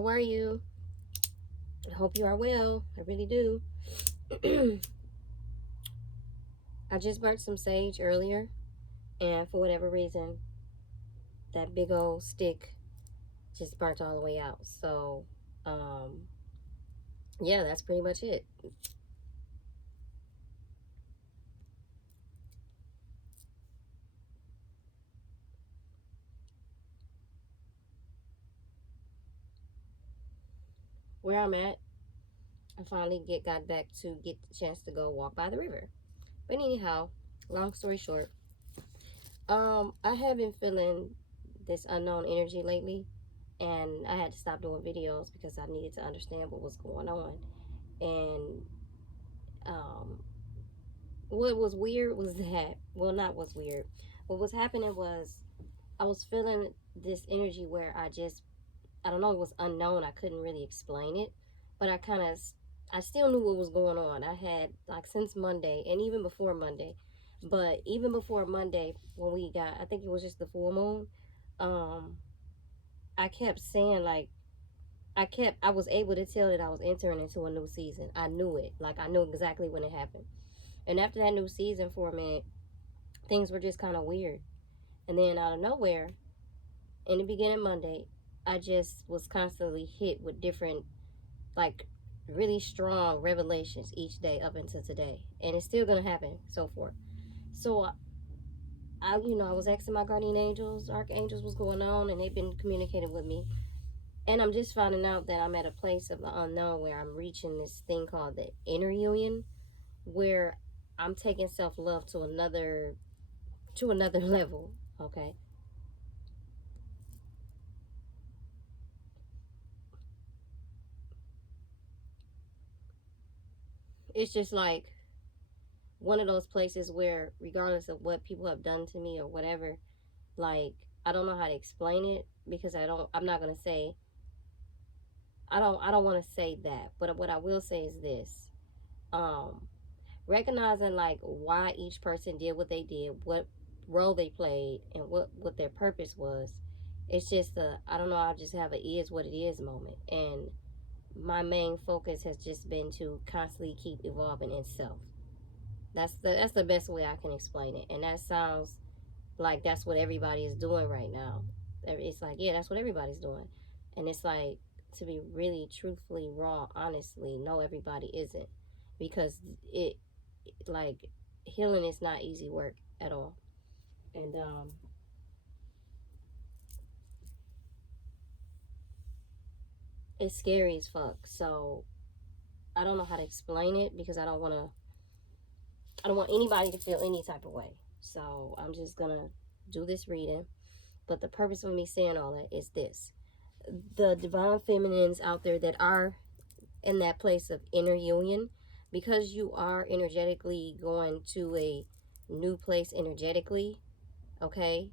How are you? I hope you are well. I really do. I just burnt some sage earlier, and for whatever reason, that big old stick just burnt all the way out. So, um, yeah, that's pretty much it. Where I'm at, I finally got back to get the chance to go walk by the river. But anyhow, long story short, I have been feeling this unknown energy lately, and I had to stop doing videos because I needed to understand what was going on. And um, what was weird was that, well, not what's weird. What was happening was I was feeling this energy where I don't know, it was unknown. I couldn't really explain it, but I still knew what was going on. I had, like, since Monday and even before Monday, but even before Monday, when we got, I think it was just the full moon, um, I kept saying, like, I was able to tell that I was entering into a new season. I knew it. Like, I knew exactly when it happened. And after that new season for a minute, things were just kind of weird. And then out of nowhere, in the beginning Monday, I just was constantly hit with different, like, really strong revelations each day up until today. And it's still going to happen, so forth. So, I was asking my guardian angels, archangels, what's going on, and they've been communicating with me. And I'm just finding out that I'm at a place of the unknown where I'm reaching this thing called the inner union, where I'm taking self-love to another level, okay? It's just like one of those places where, regardless of what people have done to me or whatever, like, I don't know how to explain it because I'm not going to say, I don't want to say that, but what I will say is this. um Recognizing, like, why each person did what they did, what role they played, and what their purpose was. It's just I don't know, I just have a is what it is moment. And my main focus has just been to constantly keep evolving in self. That's the best way I can explain it. And that sounds like that's what everybody is doing right now. It's like, yeah, that's what everybody's doing. And it's like, to be really truthfully raw, honestly, no, everybody isn't. Because it, like, healing is not easy work at all. And it's scary as fuck. So I don't know how to explain it because I don't want anybody to feel any type of way. So I'm just gonna do this reading. But the purpose of me saying all that is this: the divine feminines out there that are in that place of inner union, because you are energetically going to a new place energetically, okay,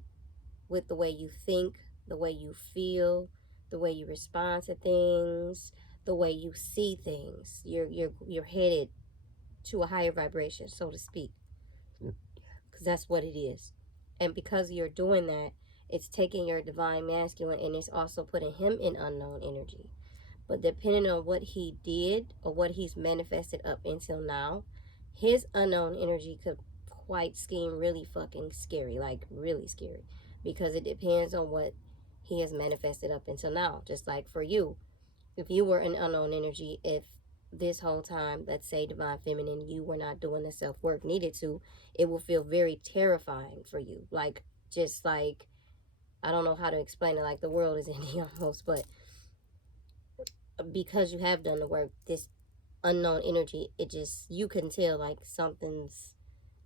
with the way you think, the way you feel, the way you respond to things, the way you see things. You're headed to a higher vibration, so to speak, because that's what it is. And because you're doing that, it's taking your divine masculine and it's also putting him in unknown energy. But depending on what he did or what he's manifested up until now, his unknown energy could quite scheme really fucking scary, like really scary, because it depends on what he has manifested up until now. Just like for you, if you were an unknown energy, if this whole time, let's say divine feminine, you were not doing the self work needed to, it will feel very terrifying for you. Like, just like, I don't know how to explain it, like the world is ending almost, but because you have done the work, this unknown energy, it just, you can tell like something's,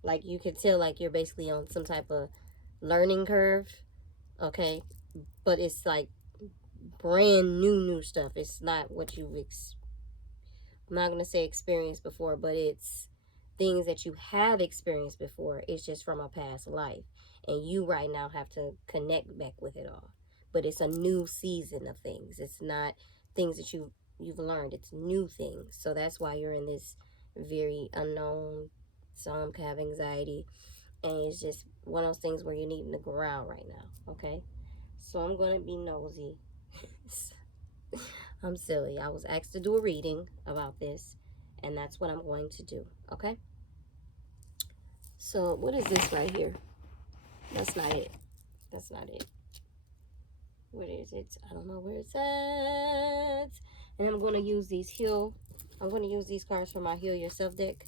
like, you can tell like you're basically on some type of learning curve, okay? But it's like brand new stuff. It's not what I'm not gonna say experienced before, but it's things that you have experienced before. It's just from a past life, and you right now have to connect back with it all. But it's a new season of things. It's not things that you've learned. It's new things. So that's why you're in this very unknown. Some have anxiety, and it's just one of those things where you're needing to ground right now. Okay, so I'm gonna be nosy. I'm silly. I was asked to do a reading about this, and that's what I'm going to do, okay? So, what is this right here? That's not it. That's not it. What is it? I don't know where it's at. And I'm going to use these I'm going to use these cards for my Heal Yourself deck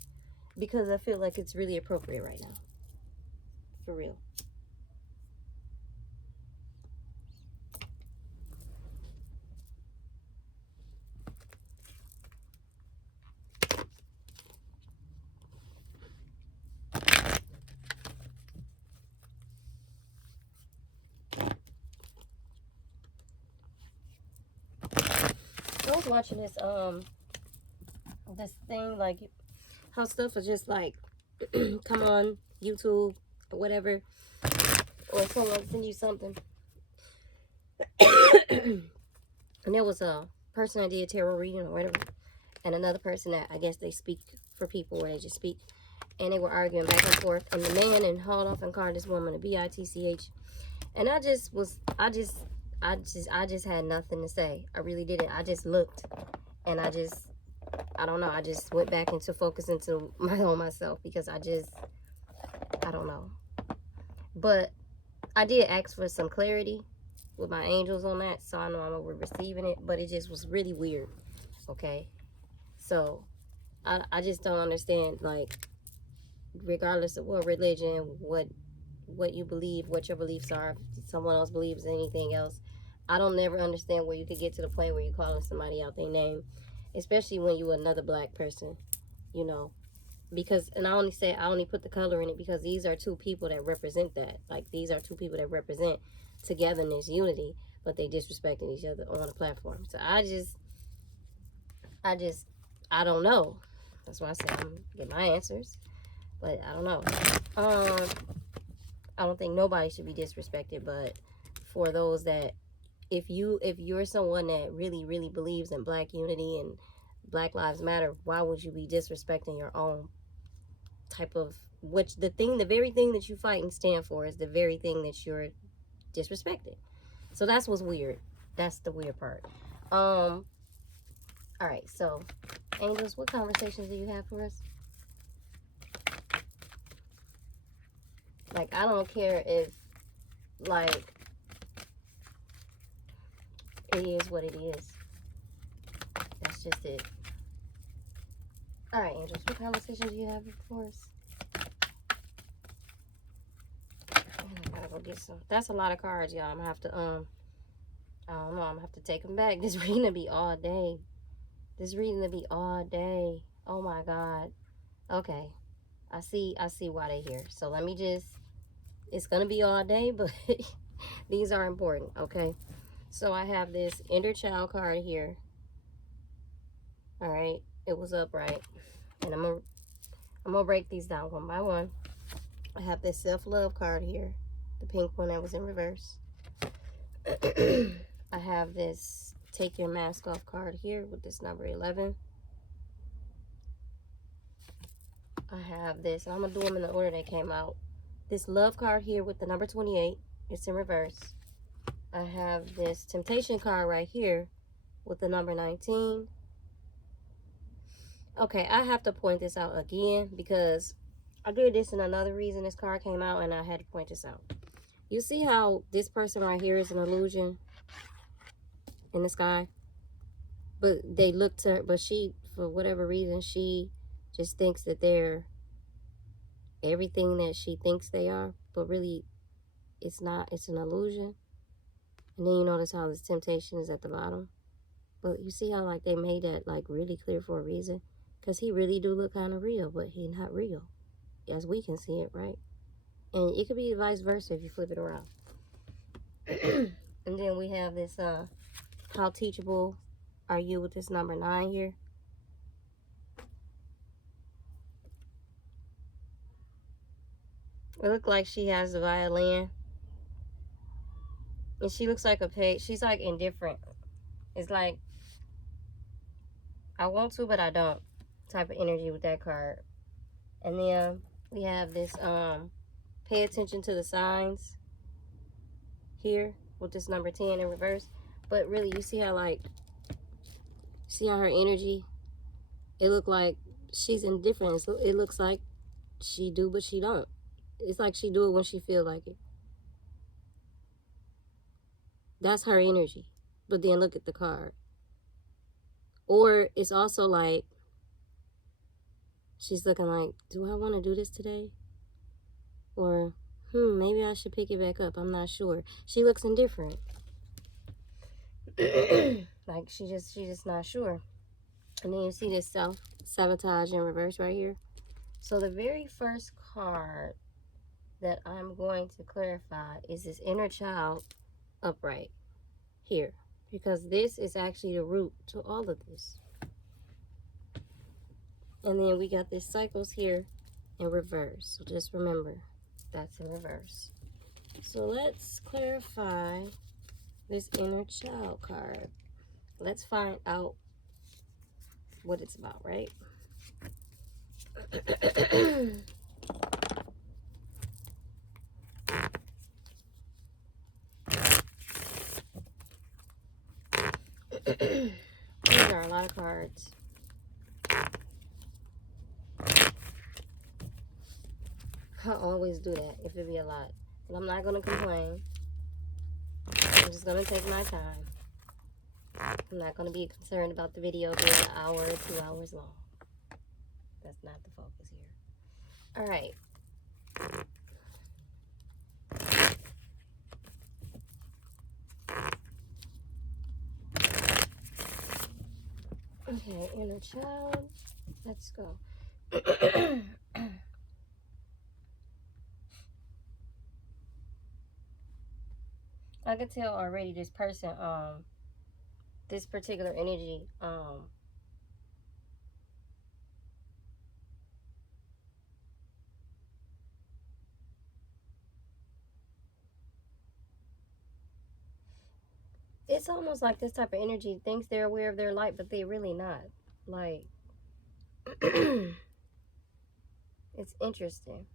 because I feel like it's really appropriate right now. For real. I was watching this thing, like how stuff is just like come on YouTube or whatever, or someone send you something. And there was a person that did a tarot reading or whatever, and another person that I guess they speak for people, or they just speak, and they were arguing back and forth, and the man and hauled off and called this woman a bitch, and I just had nothing to say. I really didn't. I just looked, and I don't know. I just went back into focus into my own myself because I don't know. But I did ask for some clarity with my angels on that, so I know I'm over receiving it, but it just was really weird. Okay, so I just don't understand, like, regardless of what religion, what you believe, what your beliefs are, if someone else believes anything else, I don't never understand where you could get to the point where you're calling somebody out their name, especially when you're another black person, you know. Because, and I only put the color in it because these are two people that represent that. Like, these are two people that represent togetherness, unity, but they disrespecting each other on a platform. So I don't know. That's why I say I'm get my answers, but I don't know. I don't think nobody should be disrespected, but for those that, if you're someone that really believes in black unity and Black Lives Matter, why would you be disrespecting your own type of, which the very thing that you fight and stand for is the very thing that you're disrespecting. So that's what's weird. That's the weird part. All right, so angels, what conversations do you have for us? Like, I don't care if, like, it is what it is. That's just it. All right, angels, what conversations do you have for us? I gotta go get some. That's a lot of cards, y'all. I'm gonna have to I don't know, I'm gonna have to take them back. This reading to be all day. Oh my God. Okay, I see why they're here. So let me just, it's gonna be all day, but these are important. Okay, so I have this inner child card here. All right, it was upright, and I'm gonna break these down one by one. I have this self-love card here, the pink one that was in reverse. I have this take your mask off card here with this number 11. I have this, and I'm gonna do them in the order they came out. This love card here with the number 28. It's in reverse. I have this temptation card right here with the number 19. Okay, I have to point this out again because I did this in another reason this card came out, and I had to point this out. You see how this person right here is an illusion in the sky? But they look to her, but she, for whatever reason, she just thinks that they're everything that she thinks they are, but really it's not. It's an illusion. And then you notice how this temptation is at the bottom. But you see how, like, they made that, like, really clear for a reason? Because he really do look kind of real, but he not real, as we can see it, right? And it could be vice versa if you flip it around. And then we have this, how teachable are you with this number 9 here? It looked like she has a violin. And she looks like a pig. She's like indifferent. It's like, I want to, but I don't type of energy with that card. And then we have this, pay attention to the signs here with this number 10 in reverse. But really, you see how, like, See how her energy, it look like she's indifferent. So it looks like she do, but she don't. It's like she do it when she feel like it. That's her energy. But then look at the card. Or it's also like she's looking like, do I want to do this today? Or, maybe I should pick it back up. I'm not sure. She looks indifferent. Like she just not sure. And then you see this self-sabotage in reverse right here. So the very first card that I'm going to clarify is this inner child upright here. Because this is actually the root to all of this. And then we got this cycles here in reverse. So just remember, that's in reverse. So let's clarify this inner child card. Let's find out what it's about, right? These are a lot of cards. I always do that if it be a lot. But I'm not going to complain. I'm just going to take my time. I'm not going to be concerned about the video being an hour or 2 hours long. That's not the focus here. All right. Okay, inner child. Let's go. I can tell already this person, this particular energy, it's almost like this type of energy thinks they're aware of their light, but they're really not. Like, it's interesting.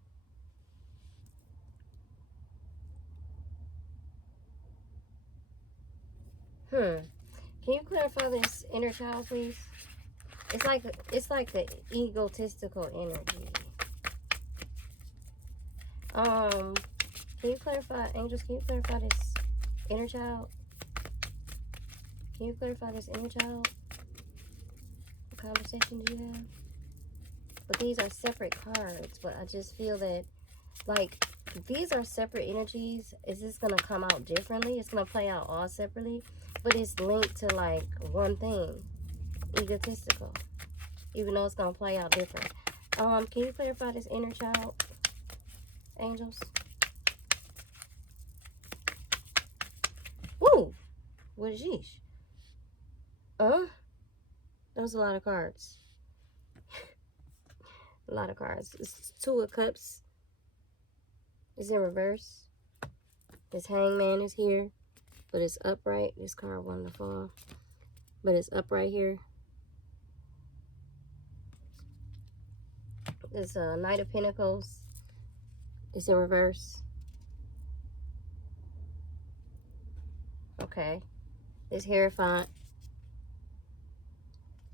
Can you clarify this inner child, please? It's like the egotistical energy. Can you clarify, angels? Can you clarify this inner child? Can you clarify this inner child? What conversation do you have? But these are separate cards. But I just feel that, like, these are separate energies. Is this gonna come out differently? It's gonna play out all separately, but it's linked to like one thing, egotistical. Even though it's gonna play out different. Can you clarify this inner child, angels? Woo! What is yeesh? That was a lot of cards. A lot of cards. It's 2 of Cups. It's in reverse. This Hangman is here, but it's upright. This card wanted to fall, but it's upright here. This Knight of Pentacles. It's in reverse. Okay. This Hierophant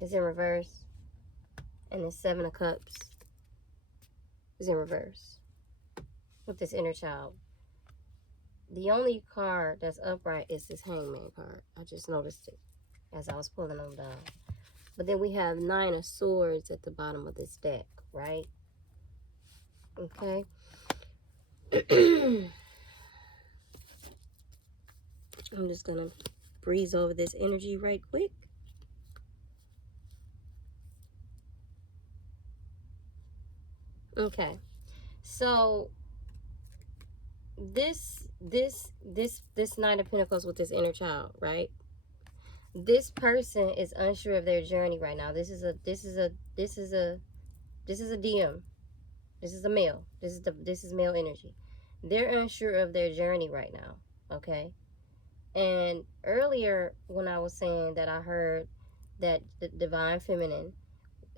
is in reverse. And this 7 of Cups is in reverse. With this inner child. The only card that's upright is this Hangman card. I just noticed it as I was pulling them down. But then we have 9 of Swords at the bottom of this deck, right? Okay. I'm just going to breeze over this energy right quick. Okay. So this Knight of Pentacles with this inner child, right? This person is unsure of their journey right now. This is a DM. This is a male. This is male energy. They're unsure of their journey right now. Okay. And earlier when I was saying that I heard that the divine feminine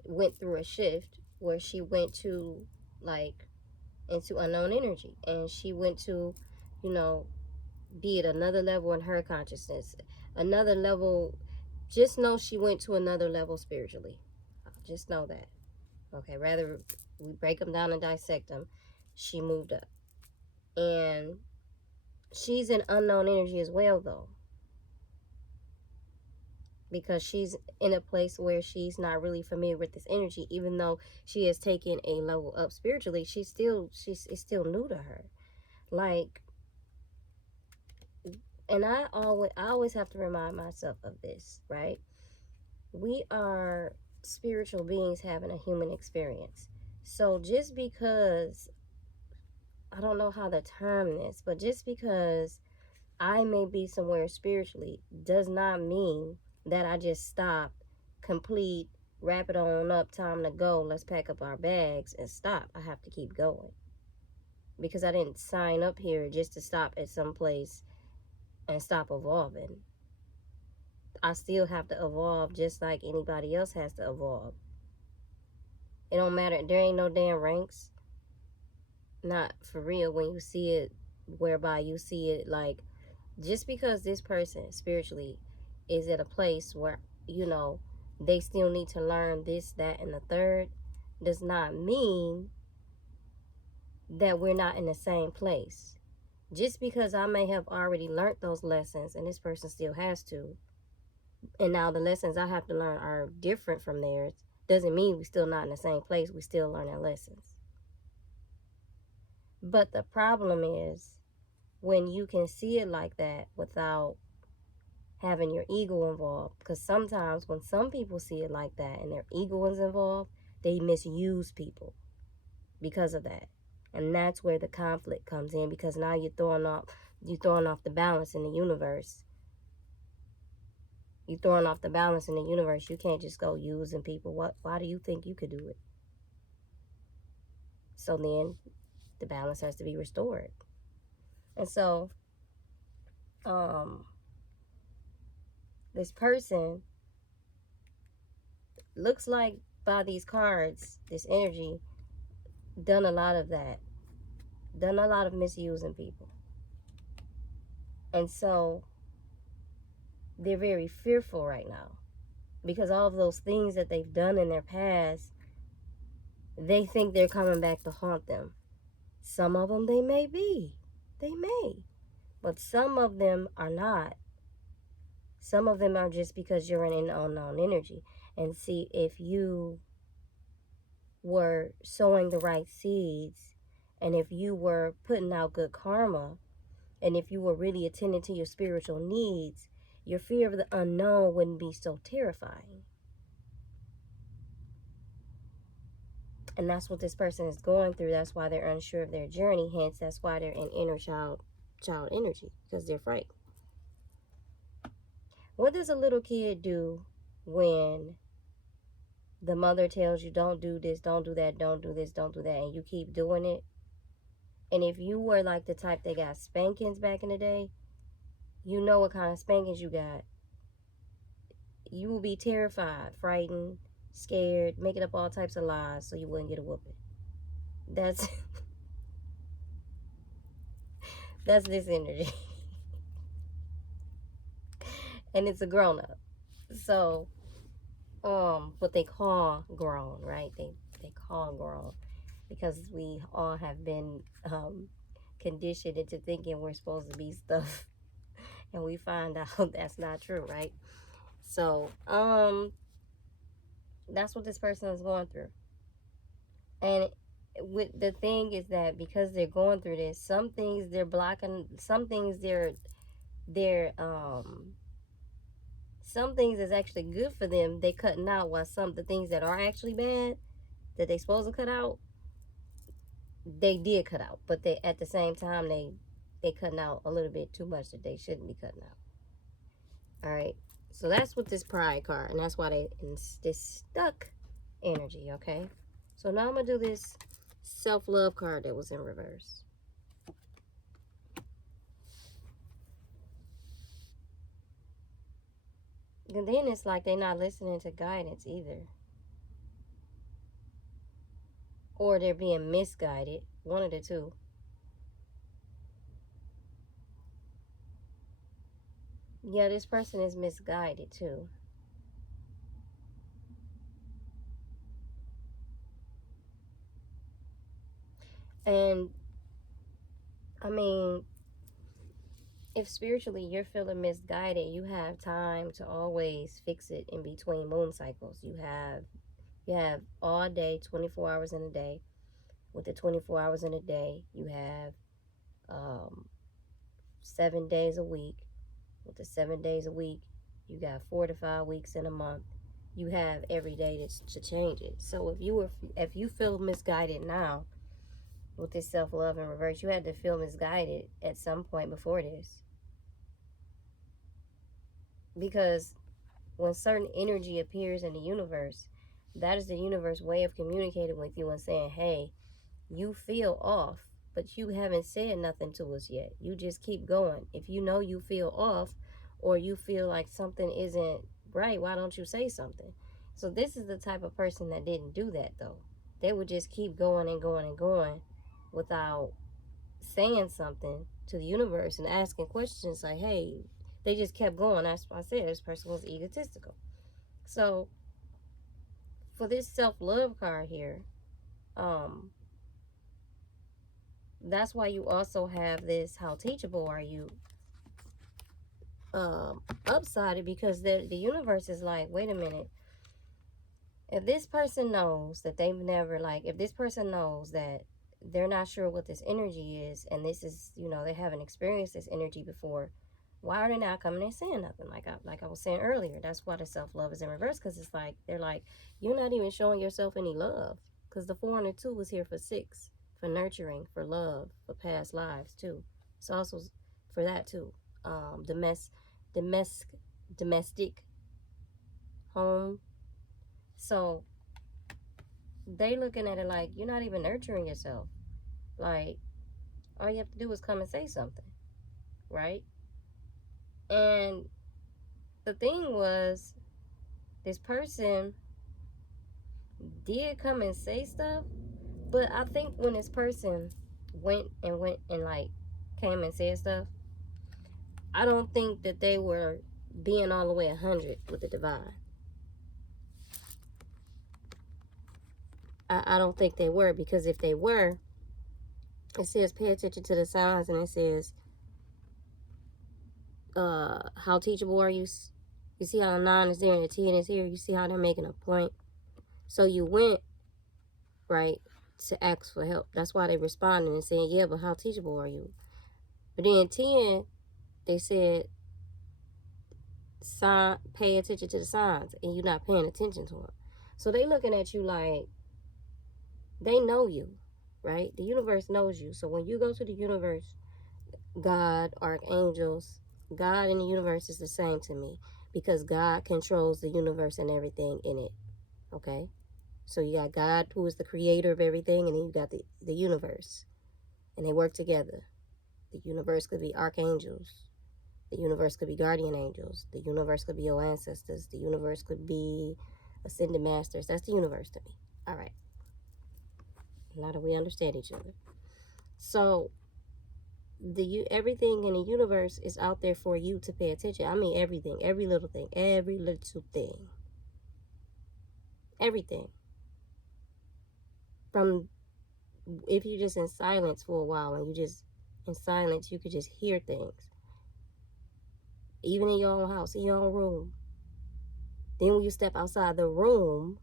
went through a shift where she went to like into unknown energy, and she went to, you know, be at another level in her consciousness, another level just know she went to another level spiritually. Just know that. Okay, rather we break them down and dissect them. She moved up. And she's an unknown energy as well, though. Because she's in a place where she's not really familiar with this energy, even though she has taken a level up spiritually. It's still new to her. Like, and I always have to remind myself of this, right? We are spiritual beings having a human experience. So just because, I don't know how to term this, but just because I may be somewhere spiritually does not mean that I just stop, complete, wrap it on up, time to go, let's pack up our bags and stop. I have to keep going. Because I didn't sign up here just to stop at some place and stop evolving. I still have to evolve just like anybody else has to evolve. It don't matter. There ain't no damn ranks. Not for real. When you see it, whereby you see it like, just because this person spiritually is at a place where, you know, they still need to learn this, that, and the third, does not mean that we're not in the same place. Just because I may have already learned those lessons and this person still has to, and now the lessons I have to learn are different from theirs, doesn't mean we're still not in the same place. We still learning lessons. But the problem is when you can see it like that without having your ego involved. Because sometimes when some people see it like that and their ego is involved, they misuse people because of that. And that's where the conflict comes in, because now you're throwing off the balance in the universe. You're throwing off the balance in the universe. You can't just go using people. Why do you think you could do it? So then the balance has to be restored. And so this person looks like, by these cards, this energy, done a lot of that. Done a lot of misusing people. And so they're very fearful right now, because all of those things that they've done in their past, they think they're coming back to haunt them. Some of them they may be. They may. But some of them are not. Some of them are just because you're in an unknown energy. And see, if you were sowing the right seeds, and if you were putting out good karma, and if you were really attending to your spiritual needs, your fear of the unknown wouldn't be so terrifying. And that's what this person is going through. That's why they're unsure of their journey. Hence, that's why they're in inner child energy, because they're frightened. What does a little kid do when the mother tells you, don't do this, don't do that, don't do this, don't do that, and you keep doing it? And if you were like the type that got spankings back in the day, you know what kind of spankings you got. You will be terrified, frightened, scared, making up all types of lies so you wouldn't get a whooping. That's that's this energy. And it's a grown up. So what they call grown, right? They call grown, because we all have been conditioned into thinking we're supposed to be stuff, and we find out that's not true, right? So that's what this person is going through. And with the thing is that because they're going through this, some things they're blocking, some things some things is actually good for them, they cutting out, while the things that are actually bad that they supposed to cut out, they did cut out. But they, at the same time, they cutting out a little bit too much that they shouldn't be cutting out. All right, so that's with this pride card, and that's why they in this stuck energy. Okay, so now I'm gonna do this self-love card that was in reverse. And then it's like they're not listening to guidance either, or they're being misguided. One of the two. Yeah, this person is misguided too. And I mean, if spiritually you're feeling misguided, you have time to always fix it in between moon cycles. You have all day, 24 hours in a day. With the 24 hours in a day, you have 7 days a week. With the 7 days a week, you got 4 to 5 weeks in a month. You have every day to change it. So if you feel misguided now with this self-love in reverse, you had to feel misguided at some point before this. Because when certain energy appears in the universe, that is the universe way of communicating with you and saying, hey, you feel off, but you haven't said nothing to us yet. You just keep going. If you know you feel off, or you feel like something isn't right, why don't you say something? So this is the type of person that didn't do that, though. They would just keep going and going and going without saying something to the universe and asking questions like, hey, they just kept going. That's why I said this person was egotistical. So for this self-love card here, that's why you also have this, how teachable are you, upsided, because the universe is like, wait a minute, if this person knows that they've never, like, if this person knows that they're not sure what this energy is, and this is, they haven't experienced this energy before, why are they not coming and saying nothing? Like I was saying earlier, that's why the self-love is in reverse, because it's like, they're like, you're not even showing yourself any love, because the 4 and the 2 was here for 6, for nurturing, for love, for past lives too. It's also for that too. Domestic home. So they looking at it like, you're not even nurturing yourself. Like, all you have to do is come and say something, right? And the thing was, this person did come and say stuff, but I think when this person went and like came and said stuff, I don't think that they were being all the way 100 with the divine. I don't think they were, because if they were, it says pay attention to the signs, and it says, how teachable are you? You see how the 9 is there and the 10 is here? You see how they're making a point? So you went, right, to ask for help. That's why they responded and saying, yeah, but how teachable are you? But then 10, they said, pay attention to the signs, and you're not paying attention to them. So they looking at you like, they know you, right? The universe knows you. So when you go to the universe, God, archangels, God and the universe is the same to me, because God controls the universe and everything in it, okay? So you got God, who is the creator of everything, and then you got the universe, and they work together. The universe could be archangels. The universe could be guardian angels. The universe could be your ancestors. The universe could be ascended masters. That's the universe to me. All right. Now that we understand each other. So everything in the universe is out there for you to pay attention. I mean everything, every little thing, every little thing. Everything. From, if you're just in silence for a while and you just in silence, you could just hear things. Even in your own house, in your own room. Then when you step outside the room,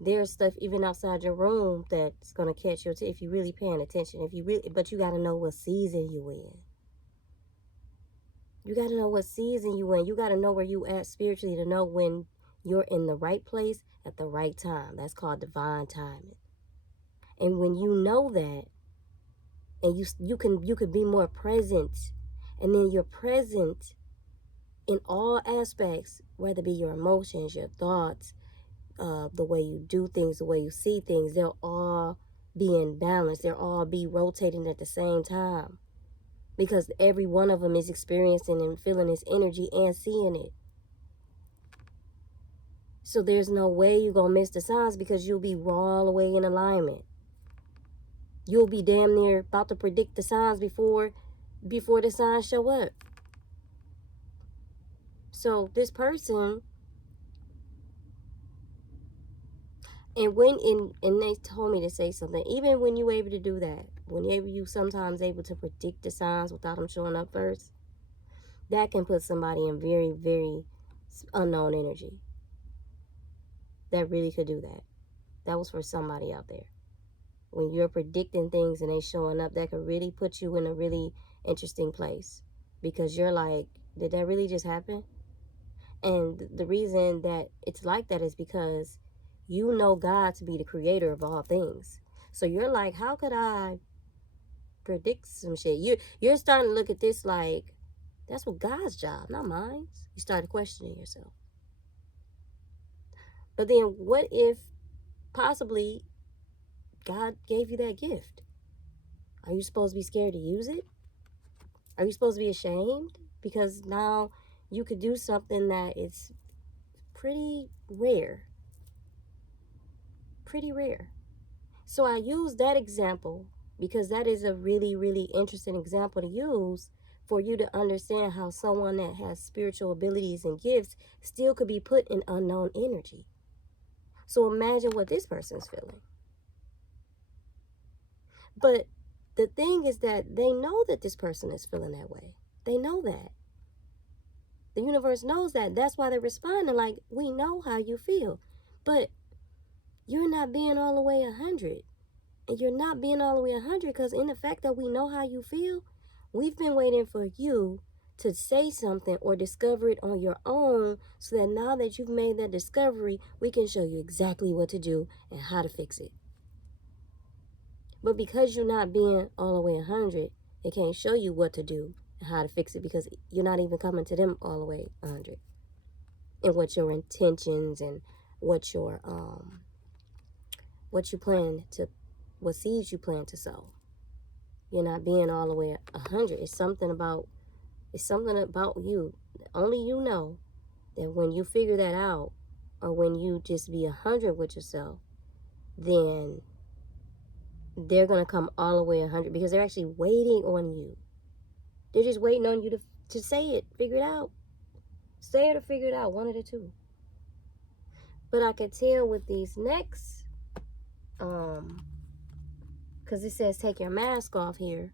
there's stuff even outside your room that's gonna catch your if you're really paying attention. But you gotta know what season you in. You gotta know what season you in. You gotta know where you at spiritually to know when you're in the right place at the right time. That's called divine timing. And when you know that, and you can be more present, and then you're present in all aspects, whether it be your emotions, your thoughts, the way you do things, the way you see things, they'll all be in balance. They'll all be rotating at the same time, because every one of them is experiencing and feeling this energy and seeing it. So there's no way you're going to miss the signs, because you'll be all the way in alignment. You'll be damn near about to predict the signs before the signs show up. So this person, And they told me to say something, even when you're able to do that, when you sometimes able to predict the signs without them showing up first, that can put somebody in very, very unknown energy. That really could do that. That was for somebody out there. When you're predicting things and they showing up, that could really put you in a really interesting place, because you're like, did that really just happen? And the reason that it's like that is because you know God to be the creator of all things. So you're like, how could I predict some shit? You're starting to look at this like, that's what God's job, not mine. You started questioning yourself. But then what if possibly God gave you that gift? Are you supposed to be scared to use it? Are you supposed to be ashamed? Because now you could do something that is pretty rare. Pretty rare. So I use that example because that is a really, really interesting example to use for you to understand how someone that has spiritual abilities and gifts still could be put in unknown energy. So imagine what this person's feeling. But the thing is that they know that this person is feeling that way. They know that. The universe knows that. That's why they're responding like, we know how you feel. But you're not being all the way 100. And you're not being all the way 100 because in the fact that we know how you feel, we've been waiting for you to say something or discover it on your own, so that now that you've made that discovery, we can show you exactly what to do and how to fix it. But because you're not being all the way 100, they can't show you what to do and how to fix it, because you're not even coming to them all the way 100. And what your intentions and what you plan to, what seeds you plan to sow. You're not being all the way 100. It's something about you. Only you know that when you figure that out, or when you just be 100 with yourself, then they're going to come all the way 100, because they're actually waiting on you. They're just waiting on you to say it, figure it out. Say it or figure it out, one of the two. But I could tell with these next, because it says take your mask off here,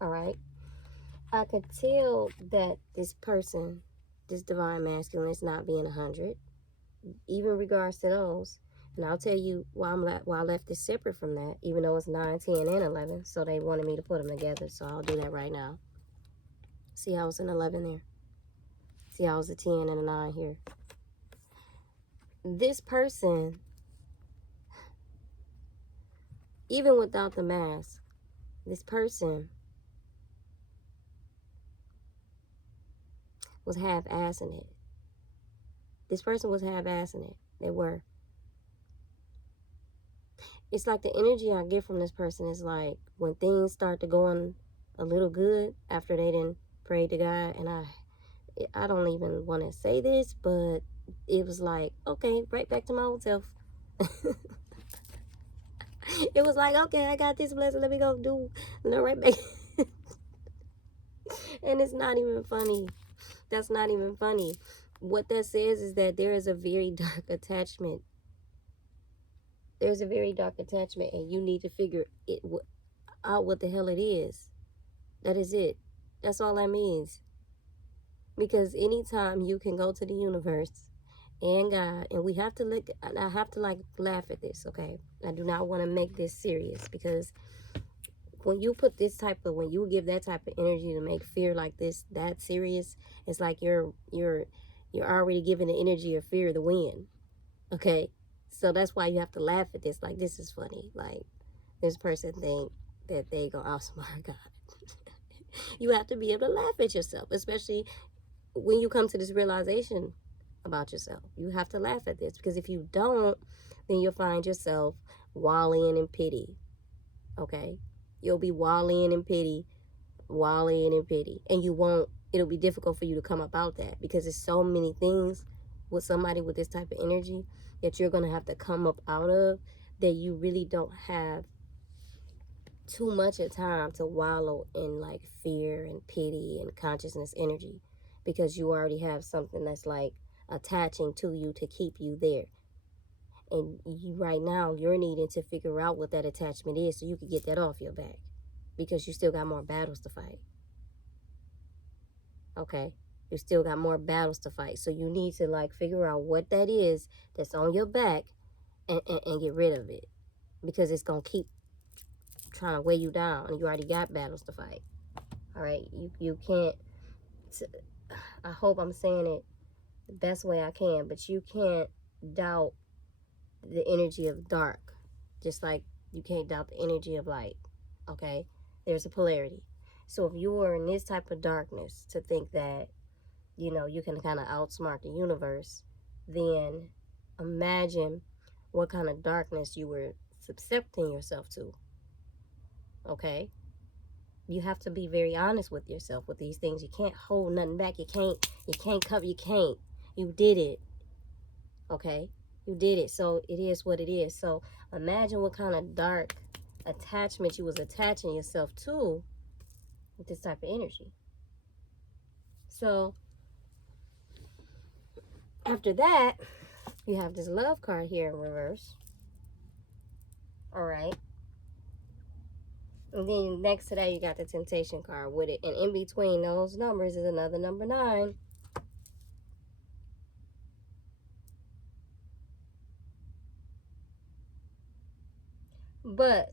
all right? I could tell that this person, this divine masculine, is not being 100, even in regards to those. And I'll tell you why I left this separate from that, even though it's 9, 10, and 11. So they wanted me to put them together, so I'll do that right now. See how it's an 11 there? See how it's a 10 and a 9 here? This person, even without the mask, this person was half-assing it. This person was half-assing it. They were. It's like the energy I get from this person is like when things start to going a little good after they didn't pray to God, and I don't even want to say this, but it was like, okay, right back to my old self. It was like, okay, I got this blessing, let me go do, right back. And it's not even funny. That's not even funny. What that says is that there is a very dark attachment. There's a very dark attachment, and you need to figure out what the hell it is. That is it. That's all that means. Because anytime you can go to the universe and God, and we have to look, I have to like laugh at this, okay? I do not want to make this serious, because when you put this type of, when you give that type of energy to make fear like this that serious, it's like you're already giving the energy of fear the win, okay? So that's why you have to laugh at this. Like, this is funny. Like, this person think that they gonna outsmart God. You have to be able to laugh at yourself, especially when you come to this realization about yourself. You have to laugh at this, because if you don't, then you'll find yourself wallowing in pity, okay? You'll be wallowing in pity, and you won't, it'll be difficult for you to come about that, because there's so many things with somebody with this type of energy that you're going to have to come up out of, that you really don't have too much of time to wallow in like fear and pity and consciousness energy, because you already have something that's like attaching to you to keep you there. And you, right now, you're needing to figure out what that attachment is so you can get that off your back, because you still got more battles to fight. Okay? You still got more battles to fight. So you need to like figure out what that is that's on your back, and get rid of it, because it's going to keep trying to weigh you down, and you already got battles to fight. All right? You can't, I hope I'm saying it the best way I can, but you can't doubt the energy of dark, just like you can't doubt the energy of light. Okay? There's a polarity. So if you are in this type of darkness to think that, you know, you can kind of outsmart the universe, then imagine what kind of darkness you were subjecting yourself to. Okay? You have to be very honest with yourself with these things. You can't hold nothing back. You can't cover, you can't. You did it. Okay? You did it. So it is what it is. So imagine what kind of dark attachment you was attaching yourself to with this type of energy. So after that, you have this love card here in reverse. All right. And then next to that, you got the temptation card with it. And in between those numbers is another number 9. But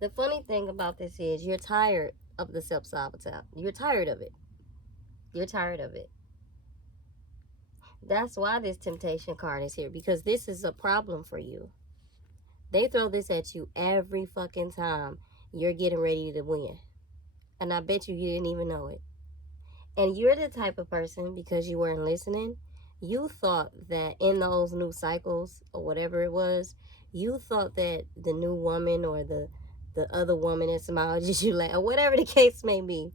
the funny thing about this is you're tired of the self-sabotage. You're tired of it. You're tired of it. That's why this temptation card is here, because this is a problem for you. They throw this at you every fucking time you're getting ready to win. And I bet you didn't even know it. And you're the type of person, because you weren't listening, you thought that in those new cycles or whatever it was, you thought that the new woman or the other woman that smiled at you, like, or whatever the case may be,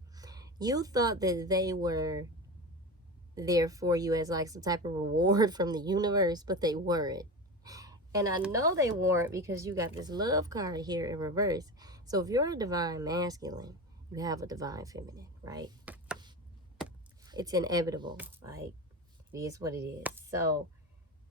you thought that they were there for you as like some type of reward from the universe, but they weren't. And I know they weren't, because you got this love card here in reverse. So if you're a divine masculine, you have a divine feminine, right? It's inevitable. Like, it is what it is. So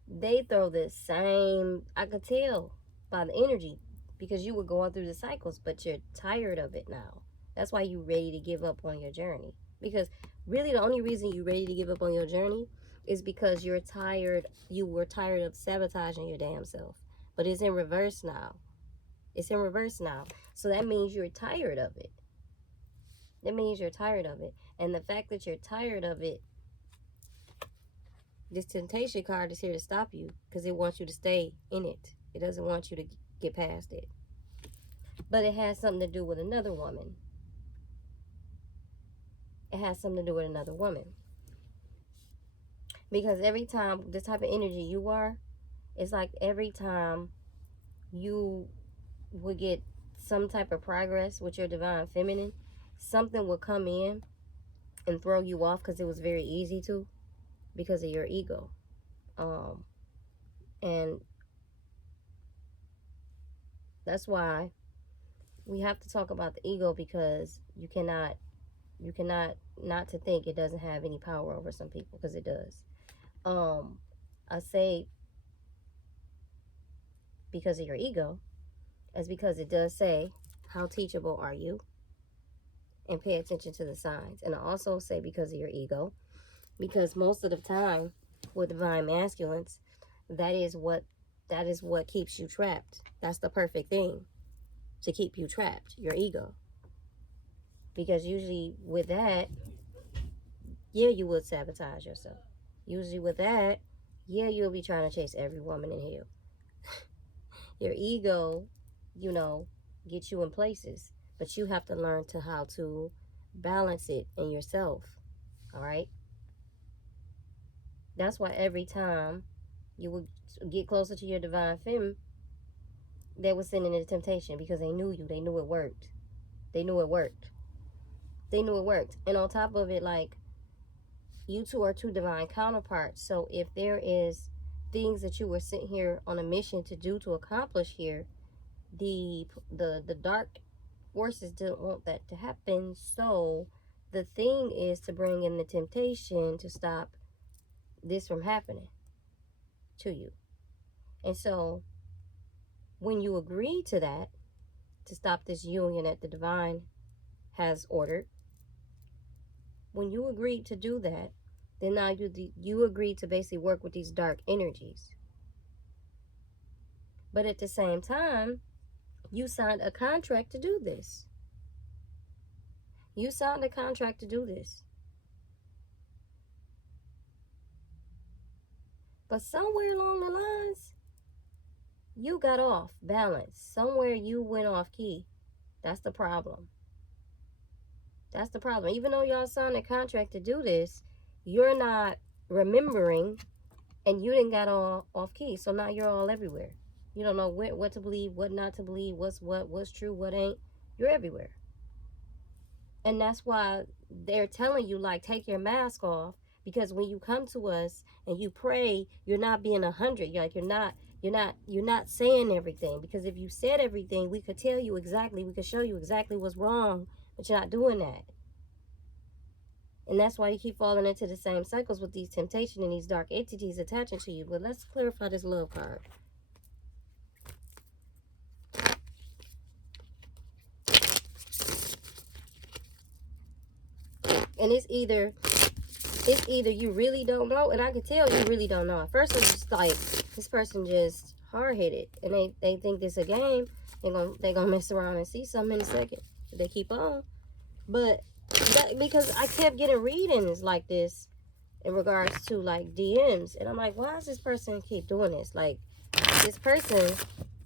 they throw the same, I could tell by the energy, because you were going through the cycles, but you're tired of it now. That's why you're ready to give up on your journey. Because really the only reason you're ready to give up on your journey is because you're tired. You were tired of sabotaging your damn self. But it's in reverse now. It's in reverse now. So that means you're tired of it. That means you're tired of it. And the fact that you're tired of it, this temptation card is here to stop you, because it wants you to stay in it. It doesn't want you to get past it. But it has something to do with another woman. It has something to do with another woman. Because every time, the type of energy you are, it's like every time you would get some type of progress with your divine feminine, something will come in and throw you off, because it was very easy to, because of your ego. And that's why we have to talk about the ego, because you cannot not to think it doesn't have any power over some people, because it does. I say because of your ego, as because it does say, how teachable are you? And pay attention to the signs. And I also say because of your ego, because most of the time with divine masculines, that is what keeps you trapped. That's the perfect thing to keep you trapped, your ego. Because usually with that, yeah, you would sabotage yourself. Usually with that, yeah, you'll be trying to chase every woman in hell. Your ego, you know, gets you in places, but you have to learn to how to balance it in yourself. All right? That's why every time you would get closer to your divine femme, they were sending in a temptation, because they knew you. They knew it worked. They knew it worked. They knew it worked. And on top of it, like, you two are two divine counterparts. So if there is things that you were sent here on a mission to do, to accomplish here, the dark forces didn't want that to happen. So the thing is to bring in the temptation to stop this from happening to you. And so when you agree to that, to stop this union that the divine has ordered, when you agree to do that, then now you agree to basically work with these dark energies. But at the same time, you signed a contract to do this. You signed a contract to do this. But somewhere along the lines, you got off balance. Somewhere you went off key. That's the problem. That's the problem. Even though y'all signed a contract to do this, you're not remembering, and you didn't got all off key. So now you're all everywhere. You don't know what to believe, what not to believe, what's true, what ain't. You're everywhere. And that's why they're telling you, like, take your mask off, because when you come to us and you pray, you're not being 100. You're not saying everything, because if you said everything, we could tell you exactly, we could show you exactly what's wrong, but you're not doing that. And that's why you keep falling into the same cycles with these temptation and these dark entities attaching to you. But let's clarify this love card. And it's either you really don't know, and I can tell you really don't know. At first it's just like, this person just hard-headed, and they think it's a game. They gonna mess around and see something in a second. They keep on. But because I kept getting readings like this in regards to like DMs, and I'm like, why does this person keep doing this? Like, this person,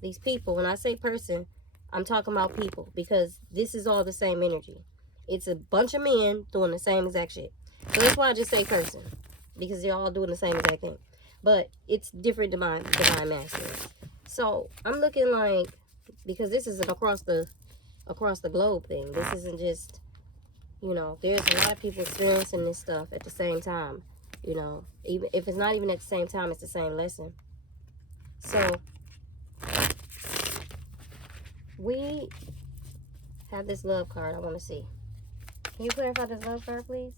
these people, when I say person, I'm talking about people, because this is all the same energy. It's a bunch of men doing the same exact shit. So that's why I just say person, because they're all doing the same exact thing. But it's different divine masculines. So I'm looking like, because this is an across the globe thing. This isn't just, you know, there's a lot of people experiencing this stuff at the same time. You know, even if it's not even at the same time, it's the same lesson. So we have this love card I want to see. Can you clarify this love card, please?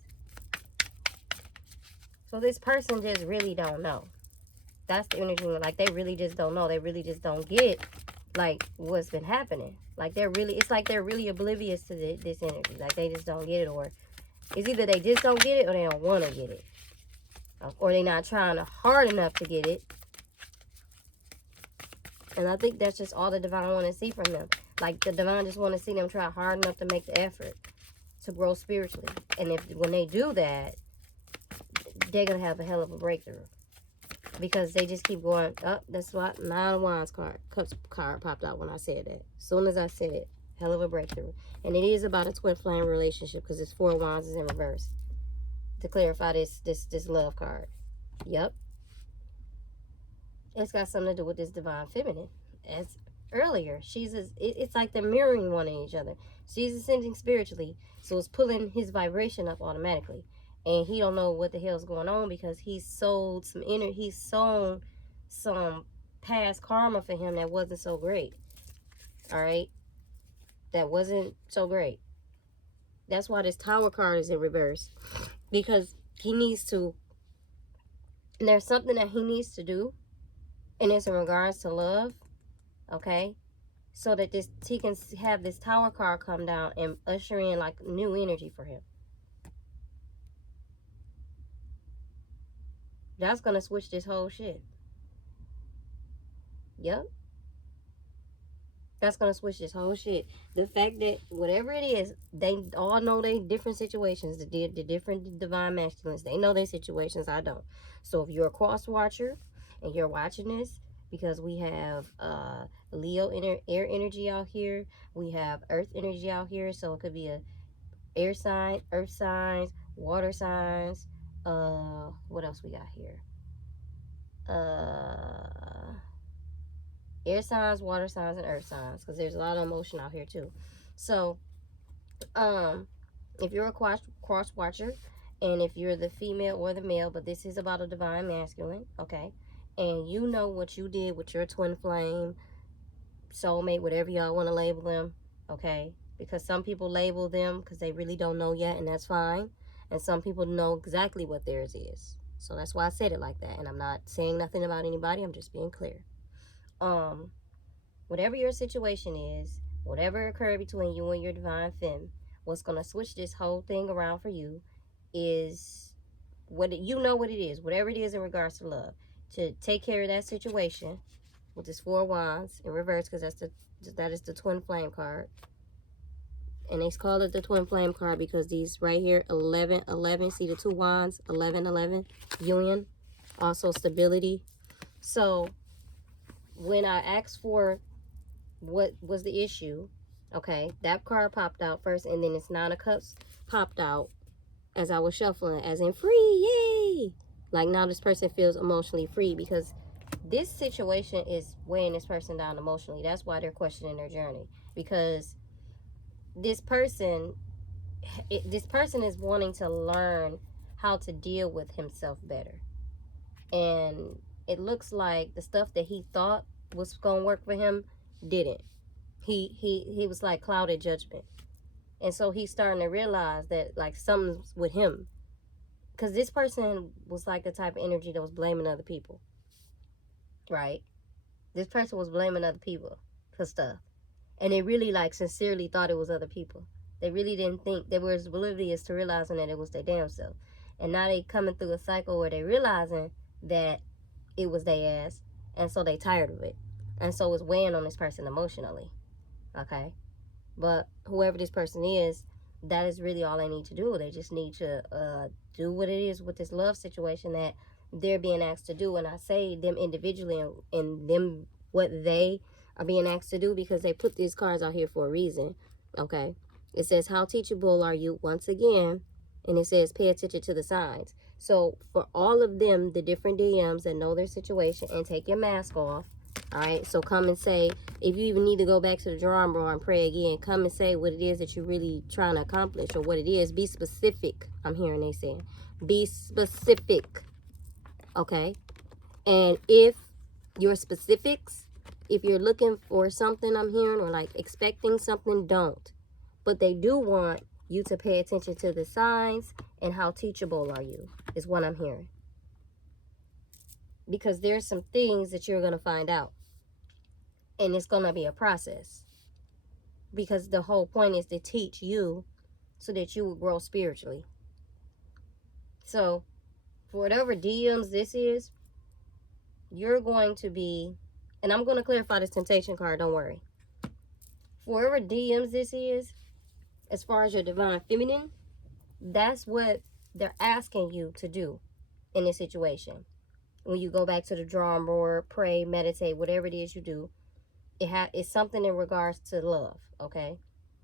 So this person just really don't know. That's the energy. Like, they really just don't know. They really just don't get, like, what's been happening. Like, it's like they're really oblivious to this energy. Like, they just don't get it. Or it's either they just don't get it, or they don't want to get it. Or they're not trying hard enough to get it. And I think that's just all the divine want to see from them. Like, the divine just want to see them try hard enough to make the effort to grow spiritually. And when they do that, they're going to have a hell of a breakthrough. Because they just keep going up. That's why Nine of Wands Cups card popped out when I said that. As soon as I said it, hell of a breakthrough. And it is about a twin flame relationship, because it's 4 of Wands is in reverse. To clarify this love card. Yep. It's got something to do with this divine feminine. As earlier, it's like they're mirroring one of each other. She's ascending spiritually, so it's pulling his vibration up automatically. And he don't know what the hell's going on, because he's sown some past karma for him that wasn't so great. All right? That wasn't so great. That's why this Tower card is in reverse. Because he needs to, and there's something that he needs to do, and it's in regards to love, okay? So that he can have this Tower card come down and usher in like new energy for him. That's going to switch this whole shit. Yep. That's going to switch this whole shit. The fact that whatever it is, they all know they different situations. The different divine masculines, they know their situations. I don't. So if you're a cross watcher and you're watching this, because we have Leo air energy out here. We have earth energy out here. So it could be a air sign, earth signs, water signs. What else we got here? Air signs, water signs, and earth signs, because there's a lot of emotion out here too. So if you're a cross watcher, and if you're the female or the male, but this is about a divine masculine, okay, and you know what you did with your twin flame, soulmate, whatever y'all want to label them, okay, because some people label them because they really don't know yet, and that's fine. And some people know exactly what theirs is. So that's why I said it like that. And I'm not saying nothing about anybody. I'm just being clear. whatever your situation is, whatever occurred between you and your divine femme, what's going to switch this whole thing around for you is you know what it is, whatever it is in regards to love, to take care of that situation with this 4 wands in reverse, because that is the twin flame card. And they call it the twin flame card because these right here, 11 11, see the 2 wands, 11 11, union, also stability. So when I asked for what was the issue, okay, that card popped out first, and then it's 9 of cups popped out as I was shuffling, as in free, yay! Like now this person feels emotionally free, because this situation is weighing this person down emotionally. That's why they're questioning their journey, because this person is wanting to learn how to deal with himself better. And it looks like the stuff that he thought was gonna work for him didn't. He was like clouded judgment. And so he's starting to realize that like something's with him, because this person was like the type of energy that was blaming other people, right? This person was blaming other people for stuff, and they really like sincerely thought it was other people. They really didn't think they were as oblivious to realizing that it was their damn self. And now they coming through a cycle where they realizing that it was their ass, and so they tired of it, and so it's weighing on this person emotionally. Okay, but whoever this person is, that is really all they need to do. They just need to do what it is with this love situation that they're being asked to do. And I say them individually and them what they are being asked to do, because they put these cards out here for a reason. Okay, it says, how teachable are you, once again, and it says pay attention to the signs. So for all of them, the different DMs that know their situation, and take your mask off. All right, so come and say, if you even need to go back to the drawing board and pray again, come and say what it is that you're really trying to accomplish, or what it is. Be specific. I'm hearing they saying, be specific. Okay, and if your specifics, if you're looking for something, I'm hearing, or like expecting something, don't. But they do want you to pay attention to the signs, and how teachable are you, is what I'm hearing. Because there's some things that you're going to find out, and it's going to be a process, because the whole point is to teach you so that you will grow spiritually. So for whatever DMs this is, you're going to be, and I'm going to clarify this temptation card, don't worry. For whatever DMs this is, as far as your divine feminine, that's what they're asking you to do in this situation. When you go back to the drawing board, pray, meditate, whatever it is you do, it's something in regards to love, okay?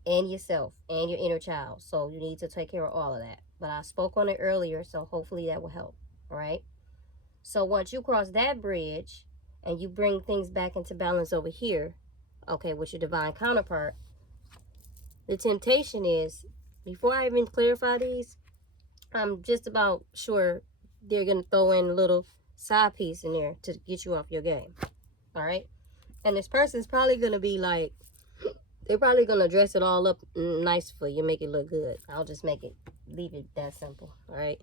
And yourself and your inner child. So you need to take care of all of that. But I spoke on it earlier, so hopefully that will help, all right? So once you cross that bridge and you bring things back into balance over here, okay, with your divine counterpart, the temptation is, before I even clarify these, I'm just about sure they're going to throw in a little side piece in there to get you off your game, all right? And this person's probably going to be like, they're probably going to dress it all up nice for you, make it look good. I'll just leave it that simple, all right?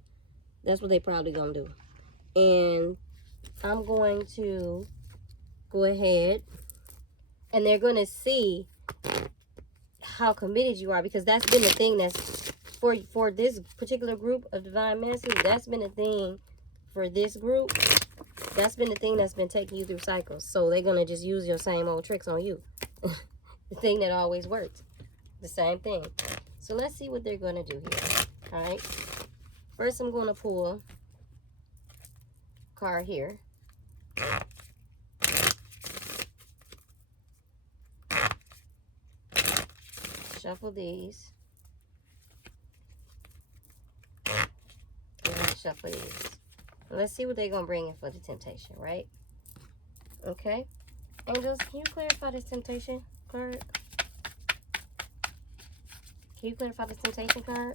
That's what they probably going to do. And I'm going to go ahead, and they're going to see how committed you are, because that's been the thing that's, for this particular group of divine masters, that's been the thing for this group. That's been the thing that's been taking you through cycles. So they're going to just use your same old tricks on you. The thing that always works. The same thing. So let's see what they're going to do here. All right. First, I'm going to pull a card here. Shuffle these. And shuffle these. Let's see what they're going to bring in for the temptation, right? Okay. Angels, can you clarify this temptation card? Can you clarify this temptation card?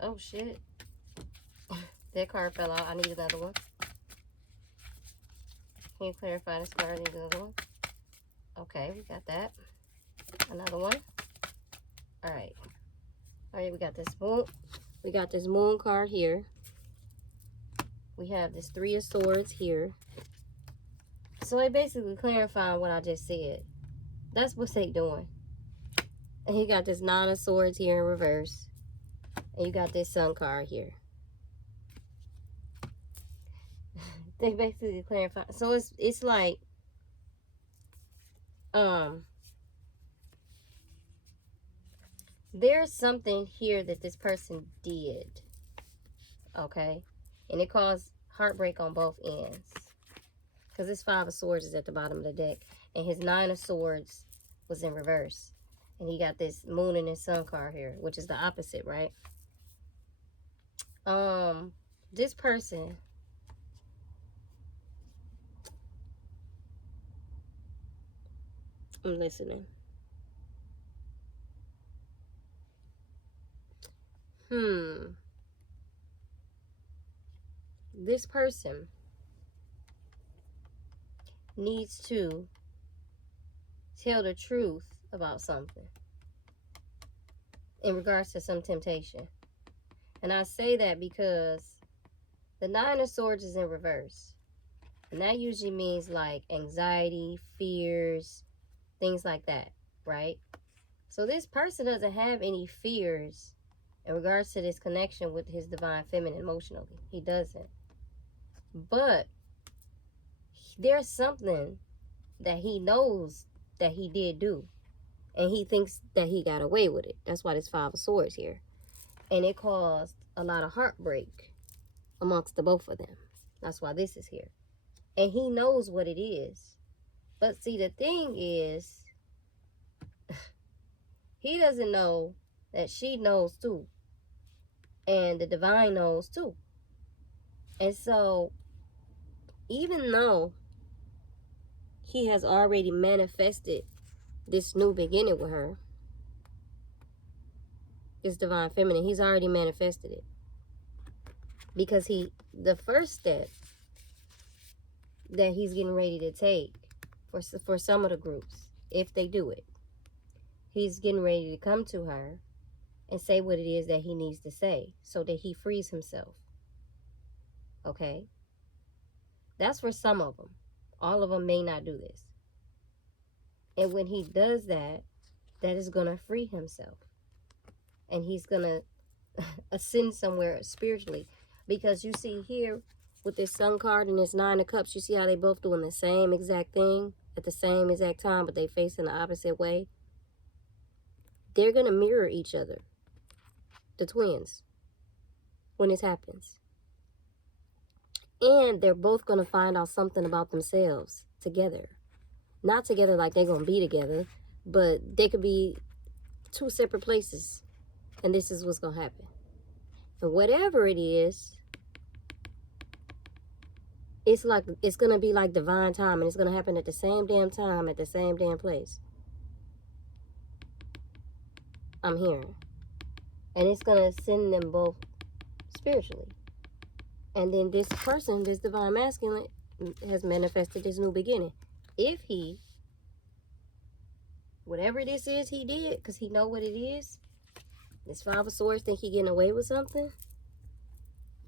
Oh, shit. That card fell out. I need another one. Can you clarify this card? I need another one. Okay, we got that. Another one. All right. All right, we got this moon. We got this moon card here. We have this 3 of Swords here. So it basically clarifying what I just said. That's what they doing. And he got this Nine of Swords here in reverse. And you got this Sun card here. They basically clarify. So it's like, there's something here that this person did. Okay? And it caused heartbreak on both ends. Because this Five of Swords is at the bottom of the deck. And his Nine of Swords was in reverse. And he got this Moon and his Sun card here, which is the opposite, right? This person, I'm listening. This person needs to tell the truth about something in regards to some temptation. And I say that because the Nine of Swords is in reverse. And that usually means like anxiety, fears, things like that, right? So this person doesn't have any fears in regards to this connection with his divine feminine emotionally. He doesn't. But there's something that he knows that he did do. And he thinks that he got away with it. That's why there's Five of Swords here. And it caused a lot of heartbreak amongst the both of them. That's why this is here. And he knows what it is. But see, the thing is, he doesn't know that she knows too. And the divine knows too. And so, even though he has already manifested this new beginning with her, this divine feminine, he's already manifested it. Because the first step that he's getting ready to take for some of the groups, if they do it, he's getting ready to come to her and say what it is that he needs to say so that he frees himself. Okay? That's for some of them. All of them may not do this. And when he does that, that is going to free himself. And he's going to ascend somewhere spiritually. Because you see here, with this Sun card and this Nine of Cups, you see how they both doing the same exact thing at the same exact time, but they face in the opposite way? They're going to mirror each other. The twins. When this happens. And they're both going to find out something about themselves together. Not together like they're going to be together, but they could be two separate places. And this is what's going to happen. And whatever it is, it's going to be like divine time. And it's going to happen at the same damn time, at the same damn place. I'm hearing. And it's going to send them both spiritually. And then this person, this divine masculine, has manifested this new beginning. If he, whatever this is he did, because he know what it is, this Five of Swords think he getting away with something,